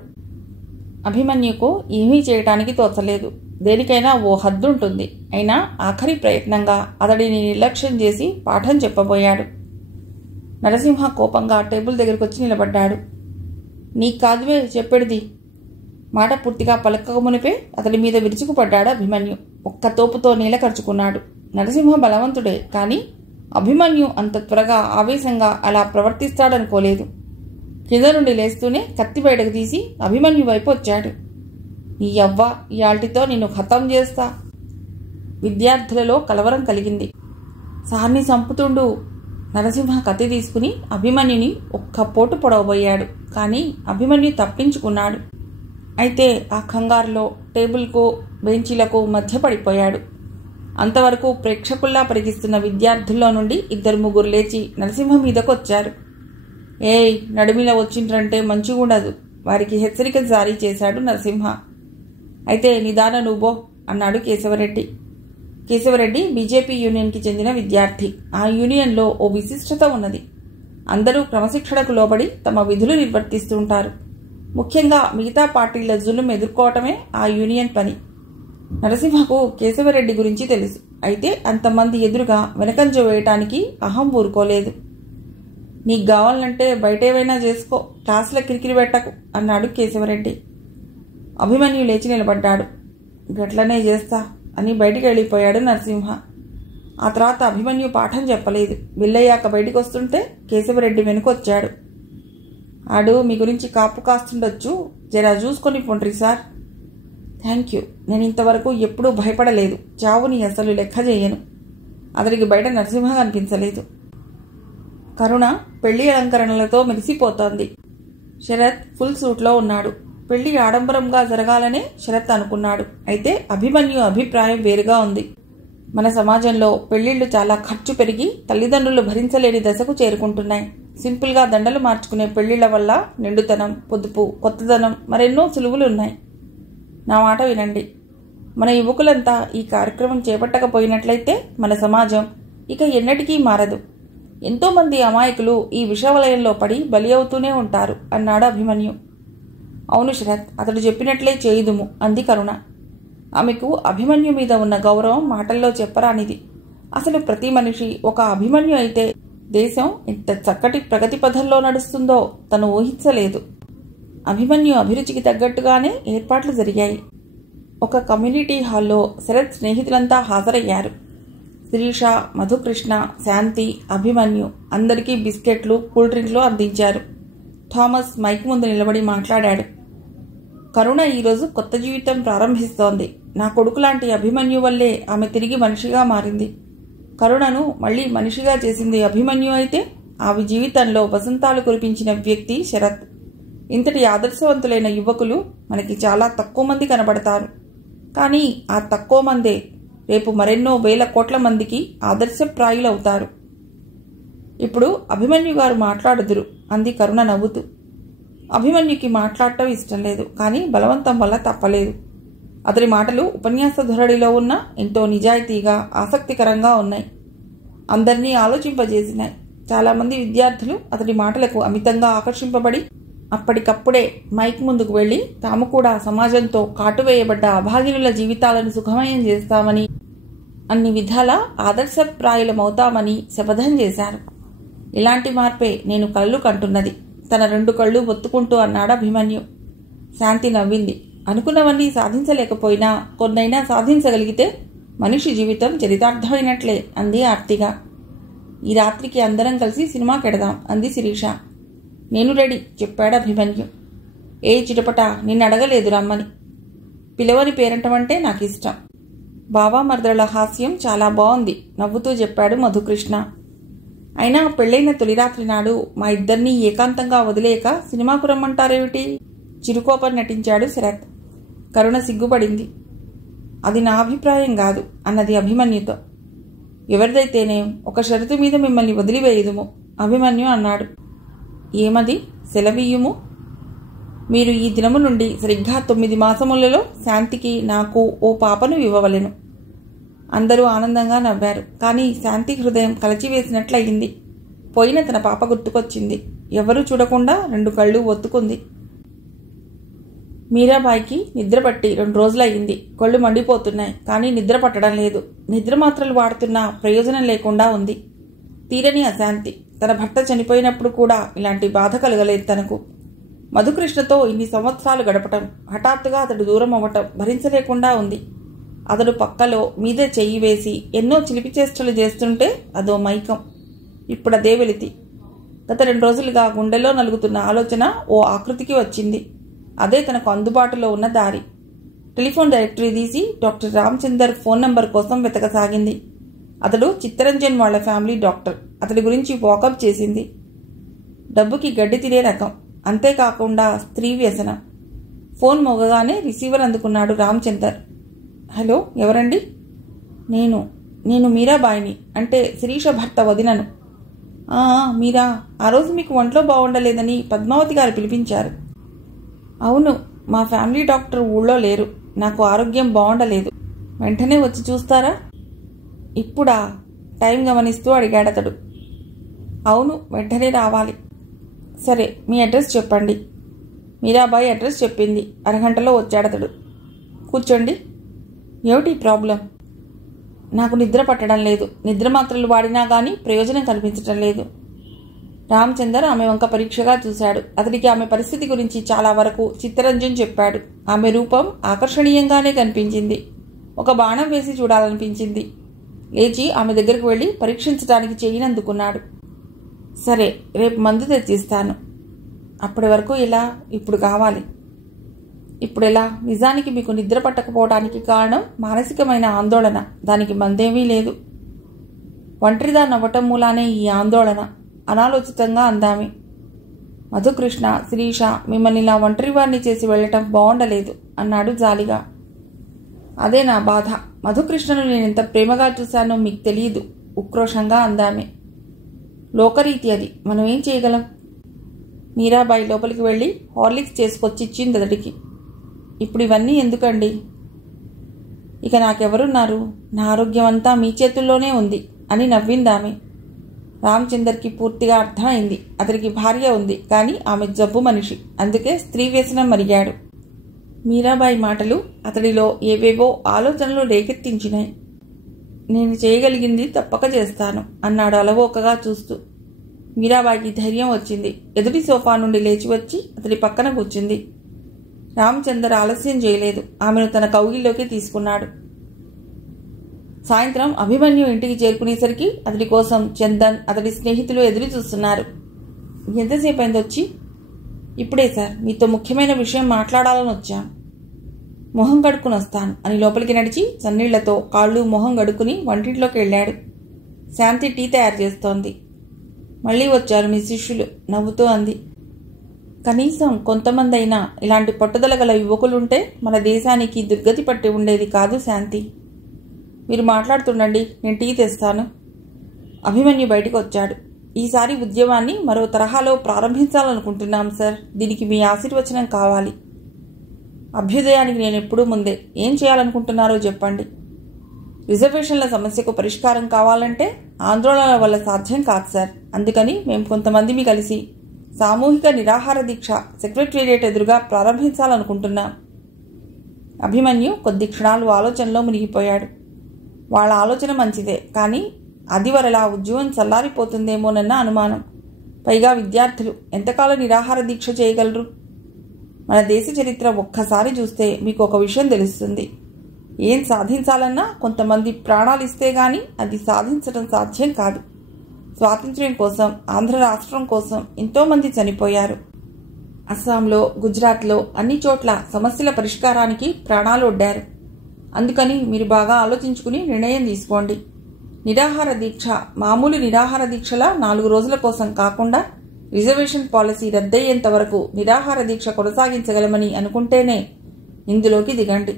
అభిమన్యుకు ఏమీ చేయటానికి తోచలేదు. దేనికైనా ఓ హద్దుంటుంది. అయినా ఆఖరి ప్రయత్నంగా అతడిని నిర్లక్ష్యం చేసి పాఠం చెప్పబోయాడు. నరసింహ కోపంగా టేబుల్ దగ్గరకు వచ్చి నిలబడ్డాడు. నీకు కాదువే చెప్పేది. మాట పూర్తిగా పలకమునిపే అతడి మీద విరుచుకుపడ్డాడు అభిమన్యు. ఒక్క తోపుతో నేల ఖర్చుకున్నాడు. నరసింహ బలవంతుడే, కానీ అభిమన్యు అంత త్వరగా ఆవేశంగా అలా ప్రవర్తిస్తాడనుకోలేదు. కింద నుండి లేస్తూనే కత్తి బయటకు తీసి అభిమన్యు వైపు వచ్చాడు. నీ యవ్వ, ఇయాల్టితో నిన్ను ఖతం చేస్తా. విద్యార్థులలో కలవరం కలిగింది. సార్ని చంపుతుండు. నరసింహ కత్తి తీసుకుని అభిమన్యుని ఒక్క పోటు పొడవబోయాడు. కానీ అభిమన్యు తప్పించుకున్నాడు. అయితే ఆ కంగారులో టేబుల్కు బెంచీలకు మధ్య పడిపోయాడు. అంతవరకు ప్రేక్షకుల్లా పరిగిస్తున్న విద్యార్థుల్లో నుండి 2-3 లేచి నరసింహ మీదకు వచ్చారు. ఏయ్, నడిమిలా వచ్చిండ్రంటే మంచిగుండదు, వారికి హెచ్చరిక జారీ చేశాడు నరసింహ. అయితే నిదాన నువ్వో అన్నాడు కేశవరెడ్డి. కేశవరెడ్డి బీజేపీ యూనియన్కి చెందిన విద్యార్థి. ఆ యూనియన్లో ఓ విశిష్టత ఉన్నది. అందరూ క్రమశిక్షణకు లోబడి తమ విధులు నిర్వర్తిస్తుంటారు. ముఖ్యంగా మిగతా పార్టీల జులుం ఎదుర్కోవటమే ఆ యూనియన్ పని. నరసింహకు కేశవరెడ్డి గురించి తెలుసు. అయితే అంతమంది ఎదురుగా వెనకంజ వేయటానికి అహం ఊరుకోలేదు. నీకు కావాలంటే బయటేవైనా చేసుకో, క్లాసుల కిరికిరి పెట్టకు అన్నాడు కేశవరెడ్డి. అభిమన్యు లేచి నిలబడ్డాడు. గట్లనే చేస్తా అని బయటికి వెళ్ళిపోయాడు నరసింహ. ఆ తర్వాత అభిమన్యు పాఠం చెప్పలేదు. బిల్లయ్యాక బయటికి వస్తుంటే కేశవరెడ్డి వెనుకొచ్చాడు. ఆడు మీ గురించి కాపు కాస్తుండొచ్చు, జరా చూసుకొని పొండ్రి సార్. Thank you. నేను ఇంతవరకు ఎప్పుడూ భయపడలేదు. చావుని అసలు లెక్క చేయను. అతడికి బయట నరసింహ కనిపించలేదు. కరుణ పెళ్లి అలంకరణలతో మెరిసిపోతోంది. శరత్ ఫుల్ సూట్లో ఉన్నాడు. పెళ్లి ఆడంబరంగా జరగాలనే శరత్ అనుకున్నాడు. అయితే అభిమన్యు అభిప్రాయం వేరుగా ఉంది. మన సమాజంలో పెళ్లిళ్లు చాలా ఖర్చు పెరిగి తల్లిదండ్రులు భరించలేని దశకు చేరుకుంటున్నాయి. సింపుల్గా దండలు మార్చుకునే పెళ్లిళ్ల వల్ల నిండుతనం, పొదుపు, కొత్తదనం, మరెన్నో సులువులున్నాయి. నా మాట వినండి. మన యువకులంతా ఈ కార్యక్రమం చేపట్టకపోయినట్లయితే మన సమాజం ఇక ఎన్నటికీ మారదు. ఎంతోమంది అమాయకులు ఈ విషవలయంలో పడి బలి అవుతూనే ఉంటారు అన్నాడు అభిమన్యు. అవును శరత్, అతడు చెప్పినట్లే చేయుదుము అంది కరుణ. ఆమెకు అభిమన్యు మీద ఉన్న గౌరవం మాటల్లో చెప్పరానిది. అసలు ప్రతి మనిషి ఒక అభిమన్యు అయితే దేశం ఎంత చక్కటి ప్రగతి పథంలో నడుస్తుందో తను ఊహించలేదు. అభిమన్యు అభిరుచికి తగ్గట్టుగానే ఏర్పాట్లు జరిగాయి. ఒక కమ్యూనిటీ హాల్లో శరత్ స్నేహితులంతా హాజరయ్యారు. శిరీష, మధుకృష్ణ, శాంతి, అభిమన్యు అందరికీ బిస్కెట్లు, కూల్ డ్రింక్లు అందించారు. థామస్ మైక్ ముందు నిలబడి మాట్లాడాడు. కరుణ ఈరోజు కొత్త జీవితం ప్రారంభిస్తోంది. నా కొడుకు లాంటి అభిమన్యు వల్లే ఆమె తిరిగి మనిషిగా మారింది. కరుణను మళ్లీ మనిషిగా చేసింది అభిమన్యు అయితే ఆమె జీవితంలో వసంతాలు కురిపించిన వ్యక్తి శరత్. ఇంతటి ఆదర్శవంతులైన యువకులు మనకి చాలా తక్కువ మంది కనబడతారు. కానీ ఆ తక్కువ మందే రేపు మరెన్నో వేల కోట్ల మందికి ఆదర్శప్రాయులవుతారు. ఇప్పుడు అభిమన్యు గారు మాట్లాడుదురు అంది కరుణ నవ్వుతూ. అభిమన్యుకి మాట్లాడటం ఇష్టం లేదు, కానీ బలవంతం వల్ల తప్పలేదు. అతడి మాటలు ఉపన్యాస ధోరణిలో ఉన్న ఎంతో నిజాయితీగా, ఆసక్తికరంగా ఉన్నాయి. అందరినీ ఆలోచింపజేసినాయి. చాలామంది విద్యార్థులు అతడి మాటలకు అమితంగా ఆకర్షింపబడి అప్పటికప్పుడే మైక్ ముందుకు వెళ్లి తాము కూడా సమాజంతో కాటువేయబడ్డ అభాగినుల జీవితాలను సుఖమయం చేస్తామని, అన్ని విధాలా ఆదర్శప్రాయులమవుతామని శపథం చేశారు. ఇలాంటి మార్పే నేను కళ్ళు కంటున్నది తన 2 కళ్ళు ఒత్తుకుంటూ అన్నాడు అభిమన్యు. శాంతి నవ్వింది. అనుకున్నవన్నీ సాధించలేకపోయినా కొన్నైనా సాధించగలిగితే మనిషి జీవితం చరితార్థమైనట్లే అంది ఆర్తిగా. ఈ రాత్రికి అందరం కలిసి సినిమాకెడదాం అంది శిరీష. నేను రెడీ చెప్పాడు అభిమన్యు. ఏ చిటపట, నిన్ను అడగలేదు రమ్మని. పిలవని పేరంటమంటే నాకు ఇష్టం. బావా మర్దల హాస్యం చాలా బాగుంది నవ్వుతూ చెప్పాడు మధుకృష్ణ. అయినా పెళ్లైన తొలి రాత్రి నాడు మా ఇద్దరినీ ఏకాంతంగా వదిలేక సినిమాకు రమ్మంటారేమిటి? చిరుకోపం నటించాడు శరత్. కరుణ సిగ్గుపడింది. అది నా అభిప్రాయం కాదు అన్నది అభిమన్యుతో. ఎవరిదైతేనేం ఒక షరతు మీద మిమ్మల్ని వదిలివేయుదుము అభిమన్యు అన్నాడు. ఏమది? సెలవీయుము. మీరు ఈ దినము నుండి సరిగ్గా 9 మాసములలో శాంతికి నాకు ఓ పాపను ఇవ్వవలెను. అందరూ ఆనందంగా నవ్వారు. కానీ శాంతి హృదయం కలచివేసినట్లయింది. పోయిన తన పాప గుర్తుకొచ్చింది. ఎవరూ చూడకుండా 2 కళ్ళు ఒత్తుకుంది. మీరాబాయికి నిద్రపట్టి 2 రోజులయ్యింది. కళ్ళు మండిపోతున్నాయి, కానీ నిద్ర పట్టడం లేదు. నిద్ర మాత్రలు వాడుతున్నా ప్రయోజనం లేకుండా ఉంది. తీరని అశాంతి. తన భర్త చనిపోయినప్పుడు కూడా ఇలాంటి బాధ కలగలేదు తనకు. మధుకృష్ణతో ఇన్ని సంవత్సరాలు గడపటం, హఠాత్తుగా అతడు దూరం అవ్వటం భరించలేకుండా ఉంది. అతడు పక్కలో మీదే చెయ్యి వేసి ఎన్నో చిలిపి చేష్టలు చేస్తుంటే అదో మైకం. ఇప్పుడదే వెలితి. గత 2 రోజులుగా గుండెలో నలుగుతున్న ఆలోచన ఓ ఆకృతికి వచ్చింది. అదే తనకు అందుబాటులో ఉన్న దారి. టెలిఫోన్ డైరెక్టరీ తీసి డాక్టర్ రామచందర్ ఫోన్ నంబర్ కోసం వెతకసాగింది. అతడు చిత్తరంజన్ వాళ్ల ఫ్యామిలీ డాక్టర్. అతడి గురించి వాకప్ చేసింది. డబ్బుకి గడ్డి తినే రకం. అంతేకాకుండా స్త్రీ వ్యసనం. ఫోన్ మోగగానే రిసీవర్ అందుకున్నాడు రామచందర్. హలో, ఎవరండి? నేను మీరాబాయిని, అంటే శిరీష భర్త వదినను. మీరా, ఆ రోజు మీకు ఒంట్లో బాగుండలేదని పద్మావతి గారు పిలిపించారు. అవును, మా ఫ్యామిలీ డాక్టర్ ఊళ్ళో లేరు. నాకు ఆరోగ్యం బాగుండలేదు. వెంటనే వచ్చి చూస్తారా? ఇప్పుడా? టైం గమనిస్తూ అడిగాడతడు. అవును, వెంటనే రావాలి. సరే, మీ అడ్రస్ చెప్పండి. మీరాబాయి అడ్రస్ చెప్పింది. అరగంటలో వచ్చాడతడు. కూర్చోండి. ఏమిటి ప్రాబ్లం? నాకు నిద్ర పట్టడం లేదు. నిద్ర మాత్రలు వాడినా కానీ ప్రయోజనం కనిపించటం లేదు. రామచందర్ ఆమె వంక పరీక్షగా చూశాడు. అతడికి ఆమె పరిస్థితి గురించి చాలా వరకు చిత్తరంజన్ చెప్పాడు. ఆమె రూపం ఆకర్షణీయంగానే కనిపించింది. ఒక బాణం వేసి చూడాలనిపించింది. లేచి ఆమె దగ్గరకు వెళ్ళి పరీక్షించడానికి చేయినందుకున్నాడు. సరే, రేపు మందు తెచ్చిస్తాను. అప్పటి వరకు ఇలా? ఇప్పుడు కావాలి. ఇప్పుడెలా? నిజానికి మీకు నిద్ర పట్టకపోవడానికి కారణం మానసికమైన ఆందోళన. దానికి మందేమీ లేదు. ఒంటరిదాన్ని అవ్వటం మూలానే ఈ ఆందోళన, అనాలోచితంగా అందామె. మధుకృష్ణ, శిరీష మిమ్మల్ని ఇలా ఒంటరివారిని చేసి వెళ్లటం బాగుండలేదు అన్నాడు జాలిగా. అదే నా బాధ. మధుకృష్ణను నేనెంత ప్రేమగా చూశానో మీకు తెలియదు, ఉక్రోషంగా అందామె. లోకరీతి అది, మనం ఏం చేయగలం? మీరాబాయి లోపలికి వెళ్ళి హార్లిక్స్ చేసుకొచ్చి ఇచ్చింది అతడికి. ఇప్పుడు ఇవన్నీ ఎందుకండి? ఇక నాకెవరున్నారు? నా ఆరోగ్యం అంతా మీ చేతుల్లోనే ఉంది అని నవ్విందామె. రామచందర్కి పూర్తిగా అర్థమైంది. అతడికి భార్య ఉంది, కానీ ఆమె జబ్బు మనిషి. అందుకే స్త్రీ వ్యసనం మరిగాడు. మీరాబాయి మాటలు అతడిలో ఏవేవో ఆలోచనలు రేకెత్తించినాయి. నేను చేయగలిగింది తప్పక చేస్తాను అన్నాడు అలవోకగా చూస్తూ. మీరాబాయికి ధైర్యం వచ్చింది. ఎదుటి సోఫా నుండి లేచి వచ్చి అతడి పక్కన కూర్చుంది. రామచందర్ ఆలస్యం చేయలేదు. ఆమెను తన కౌగిల్లోకి తీసుకున్నాడు. సాయంత్రం అభిమన్యు ఇంటికి చేరుకునేసరికి అతడి కోసం చందన్, అతడి స్నేహితులు ఎదురు చూస్తున్నారు. ఎంతసేపు అయింది వచ్చి? ఇప్పుడే సార్, మీతో ముఖ్యమైన విషయం మాట్లాడాలని వచ్చాం. మొహం కడుక్కుని వస్తాను అని లోపలికి నడిచి చన్నీళ్లతో కాళ్ళు మొహం గడుక్కుని వంటింట్లోకి వెళ్ళాడు. శాంతి టీ తయారు చేస్తోంది. మళ్ళీ వచ్చారు మీ శిష్యులు, నవ్వుతూ అంది. కనీసం కొంతమంది అయినా ఇలాంటి పట్టుదల గల యువకులుంటే మన దేశానికి దుర్గతి పట్టి ఉండేది కాదు శాంతి. మీరు మాట్లాడుతుండండి, నేను టీ తెస్తాను. అభిమన్యు బయటకు వచ్చాడు. ఈసారి ఉద్యమాన్ని మరో తరహాలో ప్రారంభించాలనుకుంటున్నాం సార్. దీనికి మీ ఆశీర్వచనం కావాలి. అభ్యుదయానికి నేను ఎప్పుడూ ముందే. ఏం చేయాలనుకుంటున్నారో చెప్పండి. రిజర్వేషన్ల సమస్యకు పరిష్కారం కావాలంటే ఆందోళనల వల్ల సాధ్యం కాదు సార్. అందుకని మేము కొంతమందిని కలిసి సామూహిక నిరాహార దీక్ష సెక్రటేరియట్ ఎదురుగా ప్రారంభించాలనుకుంటున్నాం. అభిమన్యు కొద్ది క్షణాలు ఆలోచనలో మునిగిపోయాడు. వాళ్ళ ఆలోచన మంచిదే, కానీ అదివరలా ఉద్యమం చల్లారిపోతుందేమోనన్న అనుమానం. పైగా విద్యార్థులు ఎంతకాలం నిరాహార దీక్ష చేయగలరు? మన దేశ చరిత్ర ఒక్కసారి చూస్తే మీకు ఒక విషయం తెలుస్తుంది. ఏం సాధించాలన్నా కొంతమంది ప్రాణాలు ఇస్తే గాని అది సాధించడం సాధ్యం కాదు. స్వాతంత్ర్యం కోసం, ఆంధ్ర రాష్ట్రం కోసం ఎంతోమంది చనిపోయారు. అస్సాంలో, గుజరాత్లో అన్ని చోట్ల సమస్యల పరిష్కారానికి ప్రాణాలు ఒడ్డారు. అందుకని మీరు బాగా ఆలోచించుకుని నిర్ణయం తీసుకోండి. నిరాహార దీక్ష మామూలు నిరాహార దీక్షలా 4 రోజుల కోసం కాకుండా రిజర్వేషన్ పాలసీ రద్దయ్యేంత వరకు నిరాహార దీక్ష కొనసాగించగలమని అనుకుంటేనే ఇందులోకి దిగండి.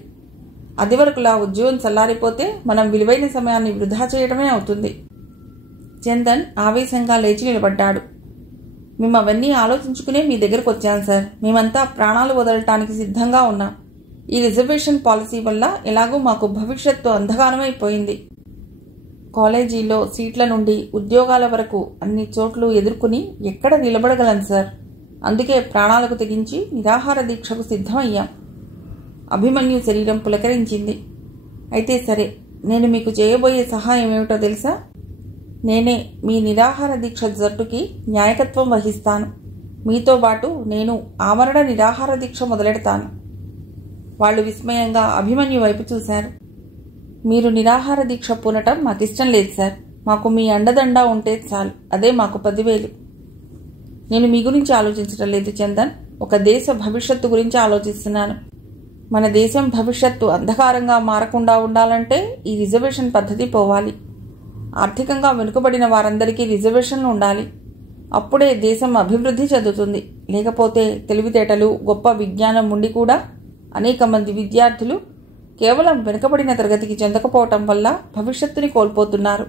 అది వరకులా ఉద్యోగం చల్లారిపోతే మనం విలువైన సమయాన్ని వృధా చేయడమే అవుతుంది. చందన్ ఆవేశంగా లేచి నిలబడ్డాడు. మేము అవన్నీ ఆలోచించుకునే మీ దగ్గరకు వచ్చాను సార్. మేమంతా ప్రాణాలు వదలటానికి సిద్ధంగా ఉన్నాం. ఈ రిజర్వేషన్ పాలసీ వల్ల ఎలాగో మాకు భవిష్యత్తు అంధకారమైపోయింది. కాలేజీలో సీట్ల నుండి ఉద్యోగాల వరకు అన్ని చోట్లు ఎదుర్కొని ఎక్కడ నిలబడగలం సార్. అందుకే ప్రాణాలకు తెగించి నిరాహార దీక్షకు సిద్ధమయ్యాం. అభిమన్యు శరీరం పులకరించింది. అయితే సరే, నేను మీకు చేయబోయే సహాయం ఏమిటో తెలుసా? నేనే మీ నిరాహార దీక్ష జట్టుకి న్యాయకత్వం వహిస్తాను. మీతో పాటు నేను ఆమరణ నిరాహార దీక్ష మొదలెడతాను. వాళ్ళు విస్మయంగా అభిమన్యు వైపు చూశారు. మీరు నిరాహార దీక్ష పూనటం మాకిష్టం లేదు సార్. మాకు మీ అండదండా ఉంటే చాలు. అదే మాకు 10,000. నేను మీ గురించి ఆలోచించడం లేదు చందన్. ఒక దేశ భవిష్యత్తు గురించి ఆలోచిస్తున్నాను. మన దేశం భవిష్యత్తు అంధకారంగా మారకుండా ఉండాలంటే ఈ రిజర్వేషన్ పద్ధతి పోవాలి. ఆర్థికంగా వెనుకబడిన వారందరికీ రిజర్వేషన్లు ఉండాలి. అప్పుడే దేశం అభివృద్ధి చెందుతుంది. లేకపోతే తెలివితేటలు, గొప్ప విజ్ఞానం ఉండి కూడా అనేక మంది విద్యార్థులు కేవలం వెనుకబడిన తరగతికి చెందకపోవటం వల్ల భవిష్యత్తుని కోల్పోతున్నారు.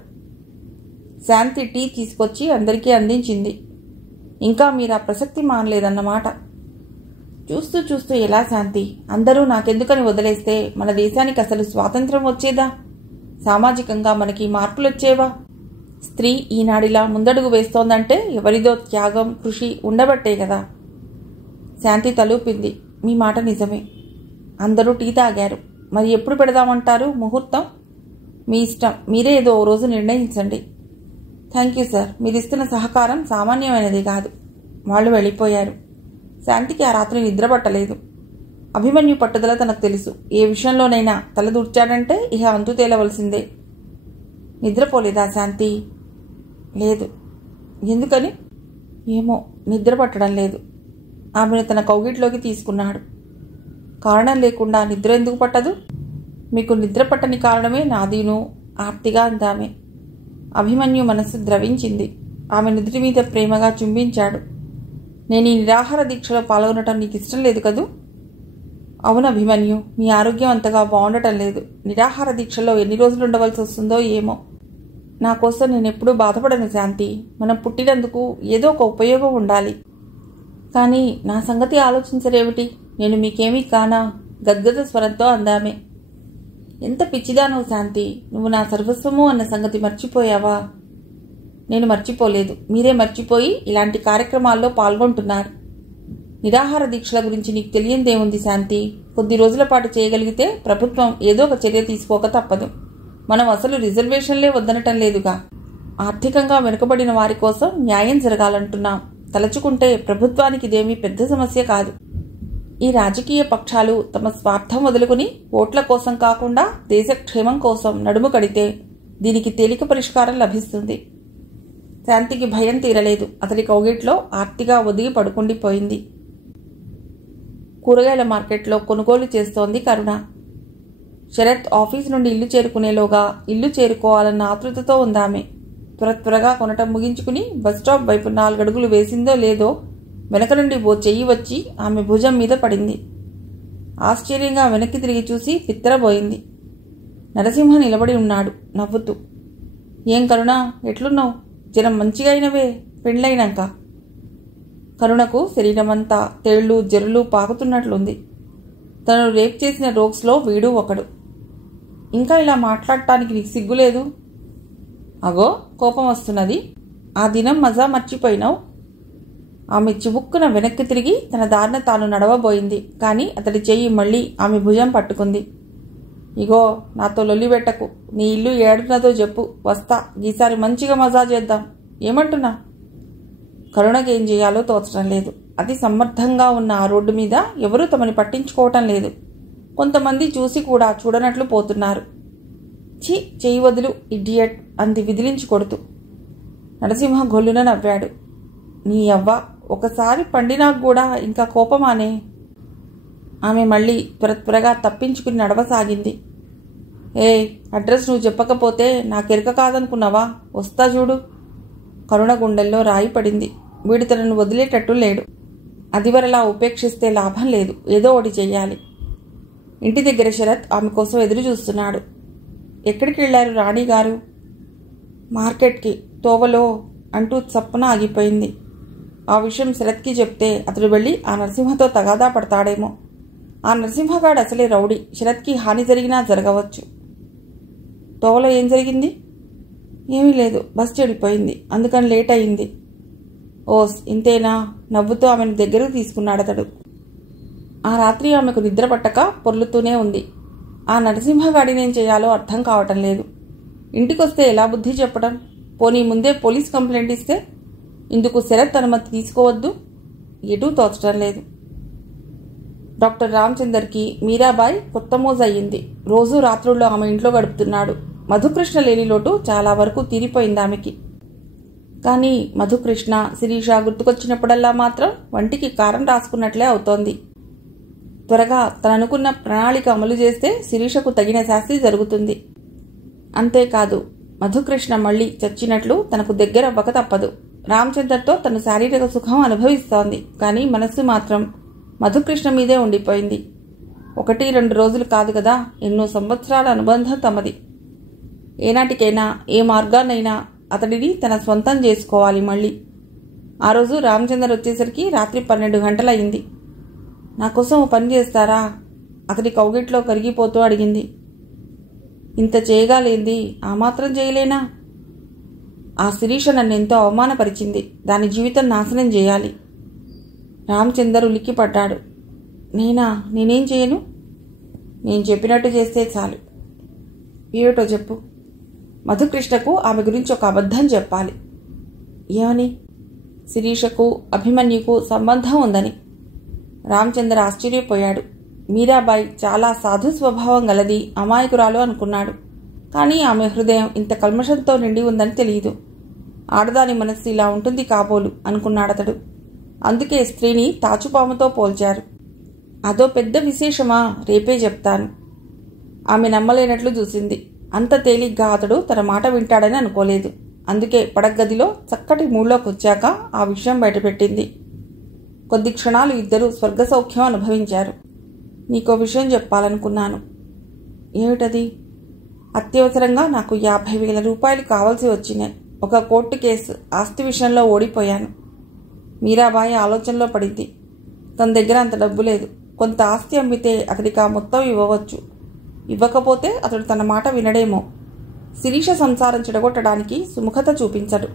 శాంతి టీ తీసుకొచ్చి అందరికీ అందించింది. ఇంకా మీరు ఆ ప్రసక్తి మానలేదన్నమాట. చూస్తూ చూస్తూ ఎలా శాంతి, అందరూ నాకెందుకని వదిలేస్తే మన దేశానికి అసలు స్వాతంత్రం వచ్చేదా? సామాజికంగా మనకి మార్పులు వచ్చేవా? స్త్రీ ఈనాడిలా ముందడుగు వేస్తోందంటే ఎవరిదో త్యాగం, కృషి ఉండబట్టే కదా. శాంతి తలూపింది. మీ మాట నిజమే. అందరూ టీ తాగారు. మరి ఎప్పుడు పెడదామంటారు ముహూర్తం? మీ ఇష్టం. మీరే ఏదో ఓ రోజు నిర్ణయించండి. Thank you sir. మీరిస్తున్న సహకారం సామాన్యమైనది కాదు. వాళ్ళు వెళ్ళిపోయారు. శాంతికి ఆ రాత్రి నిద్రపట్టలేదు. అభిమన్యు పట్టుదల తనకు తెలుసు. ఏ విషయంలోనైనా తలదూర్చాడంటే ఇహ అంతు తేలవలసిందే. నిద్రపోలేదా శాంతి? లేదు. ఎందుకని? ఏమో, నిద్ర పట్టడం లేదు. ఆమెను తన కౌగిట్లోకి తీసుకున్నాడు. కారణం లేకుండా నిద్ర ఎందుకు పట్టదు? మీకు నిద్ర పట్టని కారణమే నాదీను, ఆర్తిగా అందామె. అభిమన్యు మనస్సు ద్రవించింది. ఆమె నుదుటి మీద ప్రేమగా చుంబించాడు. నేను ఈ నిరాహార దీక్షలో పాల్గొనటం నీకు ఇష్టం లేదు కదూ? అవును అభిమన్యు, మీ ఆరోగ్యం అంతగా బాగుండటం లేదు. నిరాహార దీక్షలో ఎన్ని రోజులు ఉండవలసి వస్తుందో ఏమో. నా కోసం నేనెప్పుడూ బాధపడను శాంతి. మనం పుట్టినందుకు ఏదో ఒక ఉపయోగం ఉండాలి. కానీ నా సంగతి ఆలోచించరేమిటి? నేను మీకేమీ కానా? గద్గద స్వరంతో అందామే. ఎంత పిచ్చిదానవు శాంతి, నువ్వు నా సర్వస్వము అన్న సంగతి మర్చిపోయావా? నేను మర్చిపోలేదు. మీరే మర్చిపోయి ఇలాంటి కార్యక్రమాల్లో పాల్గొంటున్నారు. నిరాహార దీక్షల గురించి నీకు తెలియందేముంది శాంతి? కొద్ది రోజుల పాటు చేయగలిగితే ప్రభుత్వం ఏదో ఒక చర్య తీసుకోక తప్పదు. మనం అసలు రిజర్వేషన్లే వద్దనటం లేదుగా. ఆర్థికంగా వెనుకబడిన వారి కోసం న్యాయం జరగాలంటున్నాం. తలచుకుంటే ప్రభుత్వానికి ఇదేమీ పెద్ద సమస్య కాదు. ఈ రాజకీయ పక్షాలు తమ స్వార్థం వదులుకుని ఓట్ల కోసం కాకుండా దేశక్షేమం కోసం నడుము కడితే దీనికి తేలిక పరిష్కారం లభిస్తుంది. శాంతికి భయం తీరలేదు. అతడి కౌగిట్లో ఆర్తిగా ఒదిగి పడుకుండిపోయింది. కూరగాయల మార్కెట్లో కొనుగోలు చేస్తోంది కరుణ. శరత్ ఆఫీస్ నుండి ఇల్లు చేరుకునేలోగా ఇల్లు చేరుకోవాలన్న ఆతృతతో ఉందామె. త్వరగా కొనటం ముగించుకుని బస్టాప్ వైపు 4 అడుగులు వేసిందో లేదో వెనక నుండి ఓ చెయ్యి వచ్చి ఆమె భుజం మీద పడింది. ఆశ్చర్యంగా వెనక్కి తిరిగి చూసి పిత్తరబోయింది. నరసింహ నిలబడి ఉన్నాడు నవ్వుతూ. ఏం కరుణ, ఎట్లున్నావు? జనం మంచిగా అయినవే పెండ్లైనాక. కరుణకు శరీరమంతా తేళ్లు జరులు పాకుతున్నట్లుంది. తను రేప్ చేసిన రోగ్స్లో వీడు ఒకడు. ఇంకా ఇలా మాట్లాడటానికి నీకు సిగ్గులేదు? అగో కోపం వస్తున్నది. ఆ దినం మజా మర్చిపోయినావు. ఆమె చివుక్కున వెనక్కి తిరిగి తన దారిన తాను నడవబోయింది. కానీ అతడి చెయ్యి మళ్ళీ ఆమె భుజం పట్టుకుంది. ఇగో నాతో లొల్లి పెట్టకు. నీ ఇల్లు ఏడున్నదో చెప్పు, వస్తా. ఈసారి మంచిగా మజా చేద్దాం. ఏమంటున్నా? కరుణకేం చేయాలో తోచడం లేదు. అతి సమర్థంగా ఉన్న ఆ రోడ్డు మీద ఎవరూ తమని పట్టించుకోవటం లేదు. కొంతమంది చూసి కూడా చూడనట్లు పోతున్నారు. ఛీ, చెయ్యి వదులు ఇడియట్ అంది విదిలించి కొడుతూ. నరసింహ గొల్లున నవ్వాడు. నీ అవ్వ, ఒకసారి పండినాకు కూడా ఇంకా కోపమానే? ఆమె మళ్ళీ త్వరగా తప్పించుకుని నడవసాగింది. అడ్రస్ నువ్వు చెప్పకపోతే నాకెరక కాదనుకున్నావా? వస్తా చూడు. కరుణ గుండెల్లో రాయి పడింది. వీడు తనను వదిలేటట్టు లేడు. అదివరలా ఉపేక్షిస్తే లాభం లేదు. ఏదో ఒకటి చెయ్యాలి. ఇంటి దగ్గర శరత్ ఆమె కోసం ఎదురు చూస్తున్నాడు. ఎక్కడికి వెళ్లారు రాణిగారు? మార్కెట్కి. తోవలో అంటూ చప్పున ఆగిపోయింది. ఆ విషయం శరత్కి చెప్తే అతడు వెళ్ళి ఆ నరసింహతో తగాదా పడతాడేమో. ఆ నరసింహగాడు అసలే రౌడీ. శరత్కి హాని జరిగినా జరగవచ్చు. తోవలో ఏం జరిగింది? ఏమీ లేదు, బస్ చెడిపోయింది, అందుకని లేట్ అయింది. ఓస్, ఇంతేనా? నవ్వుతూ ఆమెను దగ్గరకు తీసుకున్నాడతడు. ఆ రాత్రి ఆమెకు నిద్ర పట్టక పొర్లుతూనే ఉంది. ఆ నరసింహగాడినేం చేయాలో అర్థం కావటం లేదు. ఇంటికొస్తే ఎలా బుద్ధి చెప్పడం? పోనీ ముందే పోలీస్ కంప్లైంట్ ఇస్తే? ఇందుకు శరత్ అనుమతి తీసుకోవద్దు. ఎటూ తోచడం లేదు. డాక్టర్ రామచందర్కి మీరాబాయ్ కొత్త మోజు అయ్యింది. రోజూ రాత్రుల్లో ఆమె ఇంట్లో గడుపుతున్నాడు. మధుకృష్ణ లేని లోటు చాలా వరకు తీరిపోయింది ఆమెకి. కానీ మధుకృష్ణ, శిరీష గుర్తుకొచ్చినప్పుడల్లా మాత్రం వంటికి కారం రాసుకున్నట్లే అవుతోంది. త్వరగా తననుకున్న ప్రణాళిక అమలు చేస్తే శిరీషకు తగిన శాస్తి జరుగుతుంది. అంతేకాదు, మధుకృష్ణ మళ్లీ చచ్చినట్లు తనకు దగ్గరవ్వక తప్పదు. రామచందర్తో తను శారీరక సుఖం అనుభవిస్తోంది. కానీ మనస్సు మాత్రం మధుకృష్ణ మీదే ఉండిపోయింది. 1-2 రోజులు కాదు కదా, ఎన్నో సంవత్సరాల అనుబంధం తమది. ఏనాటికైనా ఏ మార్గాన్నైనా అతడిని తన స్వంతం చేసుకోవాలి మళ్ళీ. ఆ రోజు రామచందర్ వచ్చేసరికి రాత్రి 12 గంటలయింది. నా కోసం ఓ పని చేస్తారా? అతడి కౌగిట్లో కరిగిపోతూ అడిగింది. ఇంత చేయగాలేంది, ఆ మాత్రం చేయలేనా? ఆ శిరీష నన్నెంతో అవమానపరిచింది, దాని జీవితం నాశనం చేయాలి. రామచందర్ ఉలిక్కిపడ్డాడు. నేనేం చేయను? నేను చెప్పినట్టు చేస్తే చాలు. ఏమిటో చెప్పు. మధుకృష్ణకు ఆమె గురించి ఒక అబద్ధం చెప్పాలి. ఏమని? శిరీషకు అభిమన్యుకు సంబంధం ఉందని. రామచంద్ర ఆశ్చర్యపోయాడు. మీరాబాయి చాలా సాధు స్వభావం గలది, అమాయకురాలు అనుకున్నాడు. కానీ ఆమె హృదయం ఇంత కల్మషంతో నిండి ఉందని తెలియదు. ఆడదాని మనస్సు ఇలా ఉంటుంది కాబోలు అనుకున్నాడతడు. అందుకే స్త్రీని తాచుపాముతో పోల్చారు. అదో పెద్ద విశేషమా? రేపే చెప్తాను. ఆమె నమ్మలేనట్లు చూసింది. అంత తేలిగ్గా అతడు తన మాట వింటాడని అనుకోలేదు. అందుకే పడగదిలో చక్కటి మూడ్లోకి వచ్చాక ఆ విషయం బయటపెట్టింది. కొద్ది క్షణాలు ఇద్దరూ స్వర్గసౌఖ్యం అనుభవించారు. నీకో విషయం చెప్పాలనుకున్నాను. ఏమిటది? అత్యవసరంగా నాకు 50,000 రూపాయలు కావాల్సి వచ్చినాయి. ఒక కోర్టు కేసు ఆస్తి విషయంలో ఓడిపోయాను. మీరాబాయి ఆలోచనలో పడింది. తన దగ్గర అంత డబ్బు లేదు. కొంత ఆస్తి అమ్మితే అతడికి ఆ మొత్తం ఇవ్వవచ్చు. ఇవ్వకపోతే అతడు తన మాట వినడేమో. శిరీష సంసారం చెడగొట్టడానికి సుముఖత చూపించడు.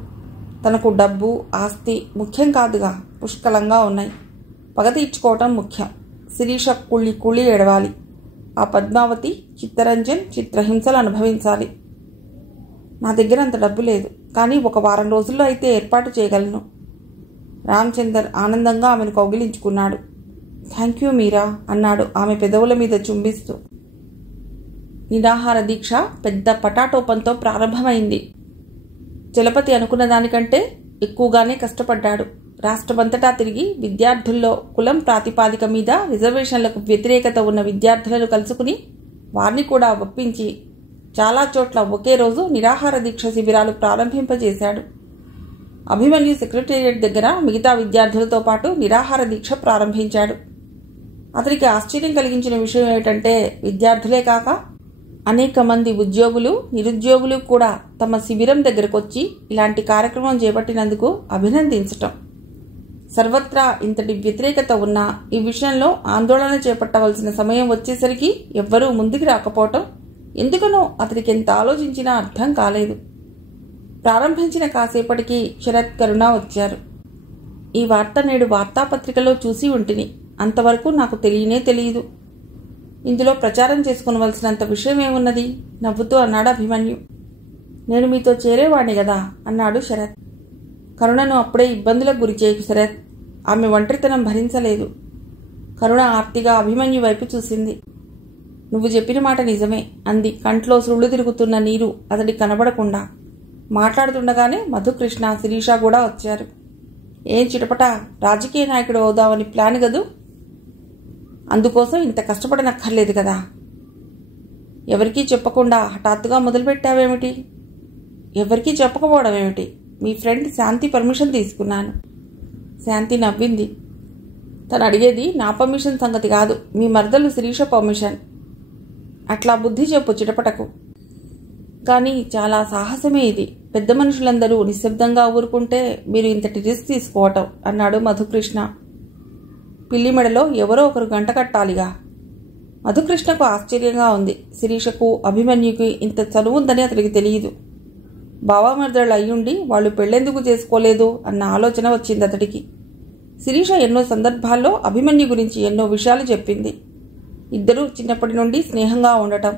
తనకు డబ్బు ఆస్తి ముఖ్యం కాదుగా, పుష్కలంగా ఉన్నాయి. పగ తీర్చుకోవటం ముఖ్యం. శిరీష కుళ్ళి కుళ్ళి ఏడవాలి. ఆ పద్మావతి, చిత్తరంజన్ చిత్రహింసలు అనుభవించాలి. నా దగ్గర అంత డబ్బు లేదు, కానీ ఒక వారం రోజుల్లో అయితే ఏర్పాటు చేయగలను. రామచందర్ ఆనందంగా ఆమెను కౌగిలించుకున్నాడు. థ్యాంక్ యూ మీరా అన్నాడు ఆమె పెదవుల మీద చుంబిస్తూ. నిరాహార దీక్ష పెద్ద పటాటోపంతో ప్రారంభమైంది. చలపతి అనుకున్న దానికంటే ఎక్కువగానే కష్టపడ్డాడు. రాష్ట్రమంతటా తిరిగి విద్యార్థుల్లో కులం ప్రాతిపాదిక మీద రిజర్వేషన్లకు వ్యతిరేకత ఉన్న విద్యార్థులను కలుసుకుని వారిని కూడా ఒప్పించి చాలా చోట్ల ఒకే రోజు నిరాహార దీక్ష శిబిరాలు ప్రారంభింపజేశాడు. అభిమన్యు సెక్రటేరియట్ దగ్గర మిగతా విద్యార్థులతో పాటు నిరాహార దీక్ష ప్రారంభించాడు. అతనికి ఆశ్చర్యం కలిగించిన విషయం ఏమిటంటే విద్యార్థులే కాక అనేక మంది ఉద్యోగులు, నిరుద్యోగులు కూడా తమ శిబిరం దగ్గరకొచ్చి ఇలాంటి కార్యక్రమం చేపట్టినందుకు అభినందించటం. సర్వత్రా ఇంతటి వ్యతిరేకత ఉన్నా ఈ విషయంలో ఆందోళన చేపట్టవలసిన సమయం వచ్చేసరికి ఎవ్వరూ ముందుకు రాకపోవటం ఎందుకనో అతనికి ఎంత ఆలోచించినా అర్థం కాలేదు. ప్రారంభించిన కాసేపటికి శరత్, కరుణ వచ్చారు. ఈ వార్త నేడు వార్తాపత్రికలో చూసి ఉంటిని. అంతవరకు నాకు తెలియదు. ఇందులో ప్రచారం చేసుకునవలసినంత విషయం ఏమున్నది? నవ్వుతూ అన్నాడు అభిమన్యు. నేను మీతో చేరేవాణ్ణి కదా అన్నాడు శరత్. కరుణను అప్పుడే ఇబ్బందులకు గురిచేయకు శరత్. ఆమె ఒంటరితనం భరించలేదు. కరుణ ఆర్తిగా అభిమన్యు వైపు చూసింది. నువ్వు చెప్పిన మాట నిజమే అంది కంట్లో సుళ్ళు తిరుగుతున్న నీరు అతడి కనబడకుండా. మాట్లాడుతుండగానే మధుకృష్ణ, శిరీష కూడా వచ్చారు. ఏం చిటపట, రాజకీయ నాయకుడు అవుదామని ప్లాన్ గదు? అందుకోసం ఇంత కష్టపడనక్కర్లేదు కదా. ఎవరికీ చెప్పకుండా హఠాత్తుగా మొదలుపెట్టావేమిటి? ఎవరికీ చెప్పకపోవడం ఏమిటి? మీ ఫ్రెండ్ శాంతి పర్మిషన్ తీసుకున్నాను. శాంతి నవ్వింది. తను అడిగేది నా పర్మిషన్ సంగతి కాదు, మీ మరదలు శిరీష పర్మిషన్. అట్లా బుద్ధి చెప్పు చిటపటకు. కానీ చాలా సాహసమే ఇది. పెద్ద మనుషులందరూ నిశ్శబ్దంగా ఊరుకుంటే మీరు ఇంతటి రిస్క్ తీసుకోవటం అన్నాడు మధుకృష్ణ. పిల్లి మెడలో ఎవరో ఒకరు గంట కట్టాలిగా. మధుకృష్ణకు ఆశ్చర్యంగా ఉంది. శిరీషకు, అభిమన్యుకి ఇంత చనువుందని అతడికి తెలియదు. బావామర్దళ్ళు అయ్యుండి వాళ్ళు పెళ్ళెందుకు చేసుకోలేదు అన్న ఆలోచన వచ్చింది అతడికి. శిరీష ఎన్నో సందర్భాల్లో అభిమన్యు గురించి ఎన్నో విషయాలు చెప్పింది. ఇద్దరూ చిన్నప్పటి నుండి స్నేహంగా ఉండటం,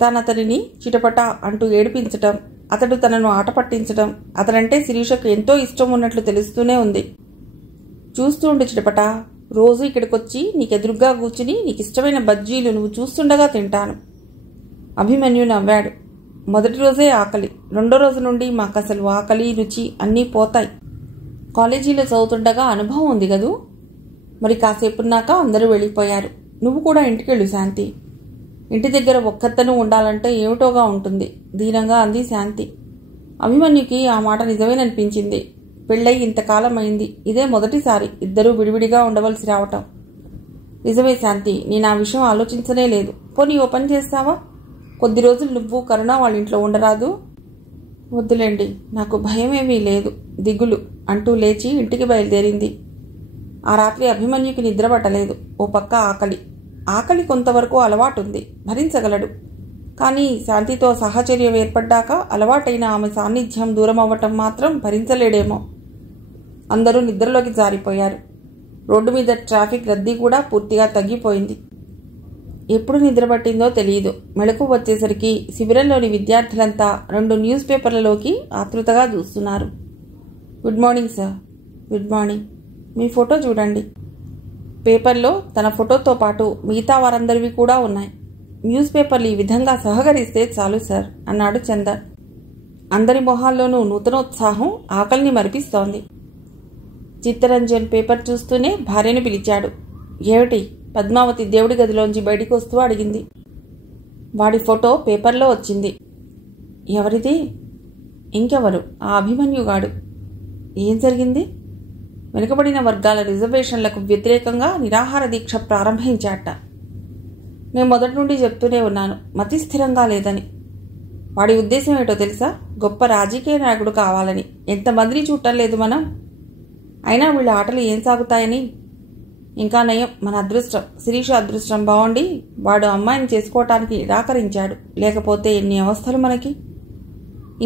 తానతనిని చిటపట అంటూ ఏడిపించటం, అతడు తనను ఆట పట్టించటం, అతడంటే శిరీషకు ఎంతో ఇష్టం ఉన్నట్లు తెలుస్తూనే ఉంది. చూస్తూ ఉండి చిటపట, రోజు ఇక్కడికొచ్చి నీకెదురుగ్గా కూర్చుని నీకిష్టమైన బజ్జీలు నువ్వు చూస్తుండగా తింటాను. అభిమన్యు నవ్వాడు. మొదటి రోజే ఆకలి, రెండో రోజు నుండి మాకసలు ఆకలి, రుచి అన్నీ పోతాయి. కాలేజీలో చదువుతుండగా అనుభవం ఉంది కదూ. మరి కాసేపున్నాక అందరూ వెళ్ళిపోయారు. నువ్వు కూడా ఇంటికెళ్ళు శాంతి. ఇంటి దగ్గర ఒక్కతను ఉండాలంటే ఏమిటోగా ఉంటుంది దీనంగా అంది శాంతి. అభిమన్యుకి ఆ మాట నిజమే శాంతి, నేను ఆ విషయం ఆలోచించనే లేదు. పోనీ ఓ పని చేస్తావా? కొద్ది రోజులు నువ్వు కరుణ వాళ్ళ ఇంట్లో ఉండరాదు? వద్దులేండి, నాకు భయమేమీ లేదు, దిగులు అంటూ లేచి ఇంటికి బయలుదేరింది. ఆ రాత్రి అభిమన్యుకి నిద్ర పట్టలేదు. ఓ పక్క ఆకలి కొంతవరకు అలవాటుంది, భరించగలడు. కానీ శాంతితో సాహచర్యం ఏర్పడ్డాక అలవాటైన ఆమె సాన్నిధ్యం దూరం అవ్వటం మాత్రం భరించలేడేమో. అందరూ నిద్రలోకి జారిపోయారు. రోడ్డు మీద ట్రాఫిక్ రద్దీ కూడా పూర్తిగా తగ్గిపోయింది. ఎప్పుడు నిద్రపట్టిందో తెలియదు. మెళకువ వచ్చేసరికి శిబిరంలోని విద్యార్థులంతా 2 న్యూస్ పేపర్లలోకి ఆతృతగా చూస్తున్నారు. Good morning sir. Good morning. మీ ఫోటో చూడండి. పేపర్లో తన ఫోటోతో పాటు మిగతా వారందరివి కూడా ఉన్నాయి. న్యూస్ పేపర్లు ఈ విధంగా సహకరిస్తే చాలు సార్ అన్నాడు చందర్. అందరి మొహాల్లోనూ నూతనోత్సాహం ఆకలిని మరిపిస్తోంది. చిత్తరంజన్ పేపర్ చూస్తూనే భార్యను పిలిచాడు. ఏమిటి? పద్మావతి దేవుడి గదిలోంచి బయటికి వస్తూ అడిగింది. వాడి ఫోటో పేపర్లో వచ్చింది. ఎవరిది? ఇంకెవరు, ఆ అభిమన్యుగాడు. ఏం జరిగింది? వెనుకబడిన వర్గాల రిజర్వేషన్లకు వ్యతిరేకంగా నిరాహార దీక్ష ప్రారంభించాట. నేను మొదటి నుండి చెప్తూనే ఉన్నాను, మతి స్థిరంగా లేదని. వాడి ఉద్దేశం ఏటో తెలుసా? గొప్ప రాజకీయ నాయకుడు కావాలని. ఎంతమందిని చూడటం లేదు మనం. అయినా వీళ్ళ ఆటలు ఏం సాగుతాయని. ఇంకా నయం, మన అదృష్టం, శిరీష అదృష్టం బాగుండి వాడు అమ్మాయిని చేసుకోవటానికి నిరాకరించాడు. లేకపోతే ఎన్ని అవస్థలు మనకి.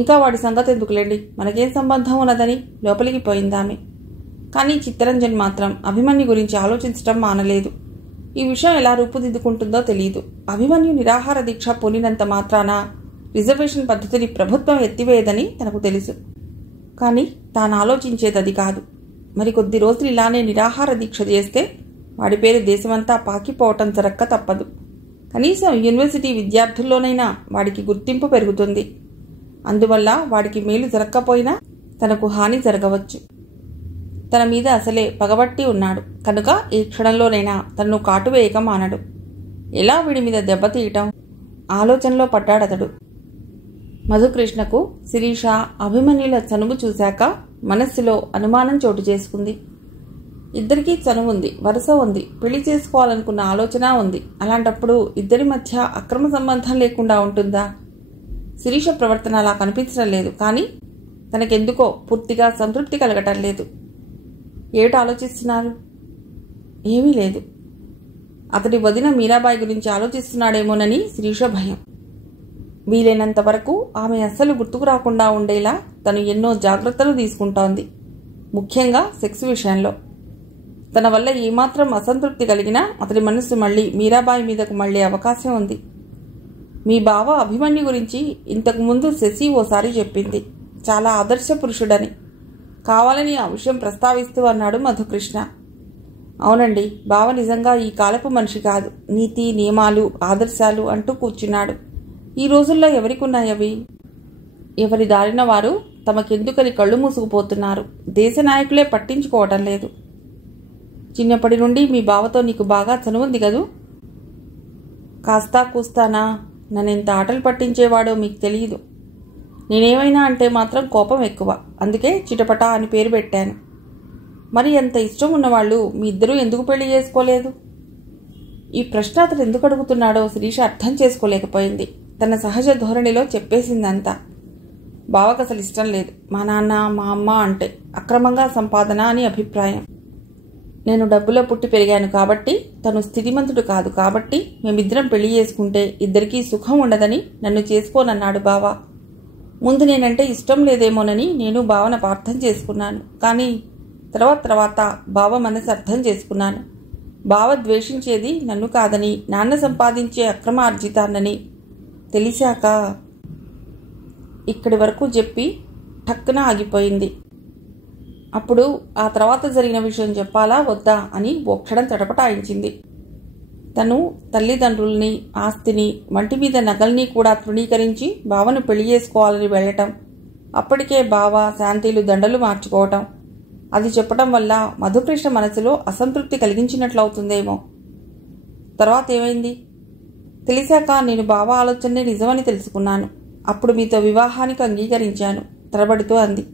ఇంకా వాడి సంగతి ఎందుకులేండి, మనకేం సంబంధం ఉన్నదని లోపలికి పోయిందామె. కానీ చిత్తరంజన్ మాత్రం అభిమన్యు గురించి ఆలోచించటం మానలేదు. ఈ విషయం ఎలా రూపుదిద్దుకుంటుందో తెలియదు. అభిమన్యు నిరాహార దీక్ష పూనినంత మాత్రాన రిజర్వేషన్ పద్ధతిని ప్రభుత్వం ఎత్తివేయదని తనకు తెలుసు. కానీ తాను ఆలోచించేది అది కాదు. మరి కొద్ది రోజులు ఇలానే నిరాహార దీక్ష చేస్తే వాడి పేరు దేశమంతా పాకిపోవటం జరక్క తప్పదు. కనీసం యూనివర్సిటీ విద్యార్థుల్లోనైనా వాడికి గుర్తింపు పెరుగుతుంది. అందువల్ల వాడికి మేలు జరగకపోయినా తనకు హాని జరగవచ్చు. తన మీద అసలే పగబట్టి ఉన్నాడు కనుక ఈ క్షణంలోనైనా తనను కాటువేయక మానడు. ఎలా వీడి మీద దెబ్బతీయటం ఆలోచనలో పడ్డాడతడు. మధుకృష్ణకు శిరీష అభిమన్యుల చనువు చూశాక మనస్సులో అనుమానం చోటు చేసుకుంది. ఇద్దరికీ చనువుంది, వరుస ఉంది, పెళ్లి చేసుకోవాలనుకున్న ఆలోచన ఉంది. అలాంటప్పుడు ఇద్దరి మధ్య అక్రమ సంబంధం లేకుండా ఉంటుందా? శిరీష ప్రవర్తన అలా కనిపించడం లేదు. కానీ తనకెందుకో పూర్తిగా సంతృప్తి కలగటం లేదు. ఏమిటి ఆలోచిస్తున్నారు? ఏమీ లేదు. అతడి వదిన మీరాబాయి గురించి ఆలోచిస్తున్నాడేమోనని శిరీష భయం. వీలైనంత వరకు ఆమె అస్సలు గుర్తుకు రాకుండా ఉండేలా తను ఎన్నో జాగ్రత్తలు తీసుకుంటోంది. ముఖ్యంగా సెక్స్ విషయంలో. తన వల్ల ఏమాత్రం అసంతృప్తి కలిగినా అతడి మనస్సు మళ్ళీ మీరాబాయి మీదకు మళ్లే అవకాశం ఉంది. మీ బావ అభిమన్యు గురించి ఇంతకుముందు శశి ఓసారి చెప్పింది. చాలా ఆదర్శ పురుషుడని. కావాలని ఆ విషయం ప్రస్తావిస్తూ అన్నాడు మధుకృష్ణ. అవునండి, బావ నిజంగా ఈ కాలపు మనిషి కాదు. నీతి, నియమాలు, ఆదర్శాలు అంటూ కూర్చున్నాడు. ఈ రోజుల్లో ఎవరికున్నాయవి? ఎవరి దారిన వారు తమకెందుకని కళ్ళు మూసుకుపోతున్నారు. దేశ నాయకులే పట్టించుకోవటం లేదు. చిన్నప్పటి నుండి మీ బావతో నీకు బాగా చనువుంది కదూ? కాస్తా కూస్తానా నన్నెంత ఆటలు పట్టించేవాడో మీకు తెలియదు. నేనేమైనా అంటే మాత్రం కోపం ఎక్కువ. అందుకే చిటపటా అని పేరు పెట్టాను. మరి అంత ఇష్టం ఉన్నవాళ్ళు మీ ఇద్దరూ ఎందుకు పెళ్లి చేసుకోలేదు? ఈ ప్రశ్న అతడు ఎందుకు అడుగుతున్నాడో శిరీష అర్థం చేసుకోలేకపోయింది. తన సహజ ధోరణిలో చెప్పేసిందంతా. బావకు అసలు ఇష్టం లేదు. మా నాన్న, మా అమ్మ అంటే అక్రమంగా సంపాదన అని అభిప్రాయం. నేను డబ్బులో పుట్టి పెరిగాను కాబట్టి, తను స్థితిమంతుడు కాదు కాబట్టి మేమిద్దరం పెళ్లి చేసుకుంటే ఇద్దరికీ సుఖం ఉండదని నన్ను చేసుకోనన్నాడు బావ. ముందు నేనంటే ఇష్టం లేదేమోనని నేను బావను అర్థం చేసుకున్నాను. కానీ తర్వాత బావ మనసు అర్థం చేసుకున్నాను. బావ ద్వేషించేది నన్ను కాదని, నాన్న సంపాదించే అక్రమార్జితాన్నని తెలిసాక ఇక్కడి వరకు చెప్పి ఠక్కున ఆగిపోయింది. అప్పుడు ఆ తర్వాత జరిగిన విషయం చెప్పాలా వద్దా అని ఒక్కడం తటపటాయించింది. తను తల్లిదండ్రుల్ని, ఆస్తిని, వంటి మీద నగల్ని కూడా తృణీకరించి బావను పెళ్లి చేసుకోవాలని వెళ్ళటం, అప్పటికే బావ శాంతిలు దండలు మార్చుకోవటం, అది చెప్పటం వల్ల మధుకృష్ణ మనసులో అసంతృప్తి కలిగించినట్లవుతుందేమో. తర్వాత ఏమైంది? తెలిసాక నేను బావ ఆలోచనే నిజమని తెలుసుకున్నాను. అప్పుడు మీతో వివాహానికి అంగీకరించాను తరబడుతూ అంది.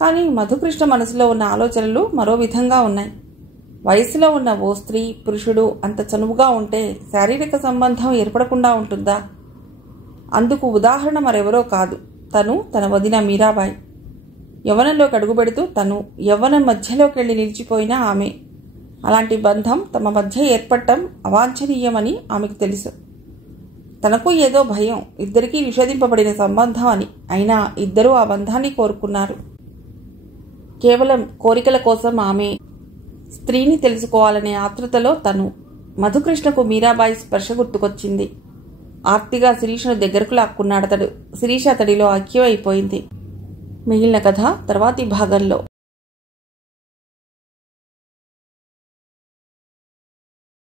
కానీ మధుకృష్ణ మనసులో ఉన్న ఆలోచనలు మరో విధంగా ఉన్నాయి. వయసులో ఉన్న ఓ స్త్రీ పురుషుడు అంత చనువుగా ఉంటే శారీరక సంబంధం ఏర్పడకుండా ఉంటుందా? అందుకు ఉదాహరణ మరెవరో కాదు, తన వదిన మీరాబాయి. యవ్వనంలోకి అడుగుపెడుతూ తను యవ్వనం మధ్యలోకి వెళ్ళి నిలిచిపోయిన ఆమె. అలాంటి బంధం తమ మధ్య ఏర్పడటం అవాంఛనీయమని ఆమెకు తెలుసు. తనకు ఏదో భయం, ఇద్దరికీ నిషేధింపబడిన సంబంధం అని. అయినా ఇద్దరూ ఆ బంధాన్ని కోరుకున్నారు. కేవలం కోరికల కోసం ఆమె స్త్రీని తెలుసుకోవాలనే ఆతృతలో తను. మధుకృష్ణకు మీరాబాయి స్పర్శ గుర్తుకొచ్చింది. ఆర్తిగా శిరీషను దగ్గరకు లాక్కున్నాడతడు. శిరీష అతడిలో ఐక్యమైపోయింది. మిగిలిన కథ తర్వాతి భాగంలో.